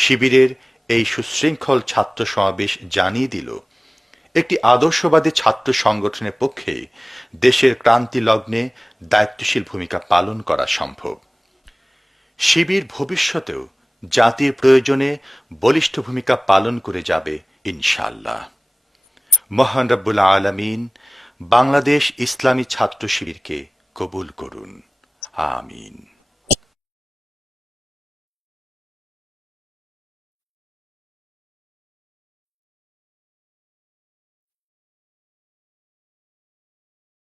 শিবিরের এই সুশৃঙ্খল ছাত্র সমাবেশ জানিয়ে দিল, একটি আদর্শবাদী ছাত্র সংগঠনের পক্ষে দেশের ক্রান্তি লগ্নে দায়িত্বশীল ভূমিকা পালন করা সম্ভব। শিবির ভবিষ্যতেও জাতির প্রয়োজনে বলিষ্ঠ ভূমিকা পালন করে যাবে ইনশাআল্লাহ। মহান রব্বুল আলামিন বাংলাদেশ ইসলামী ছাত্র শিবিরকে কবুল করুন, আমিন।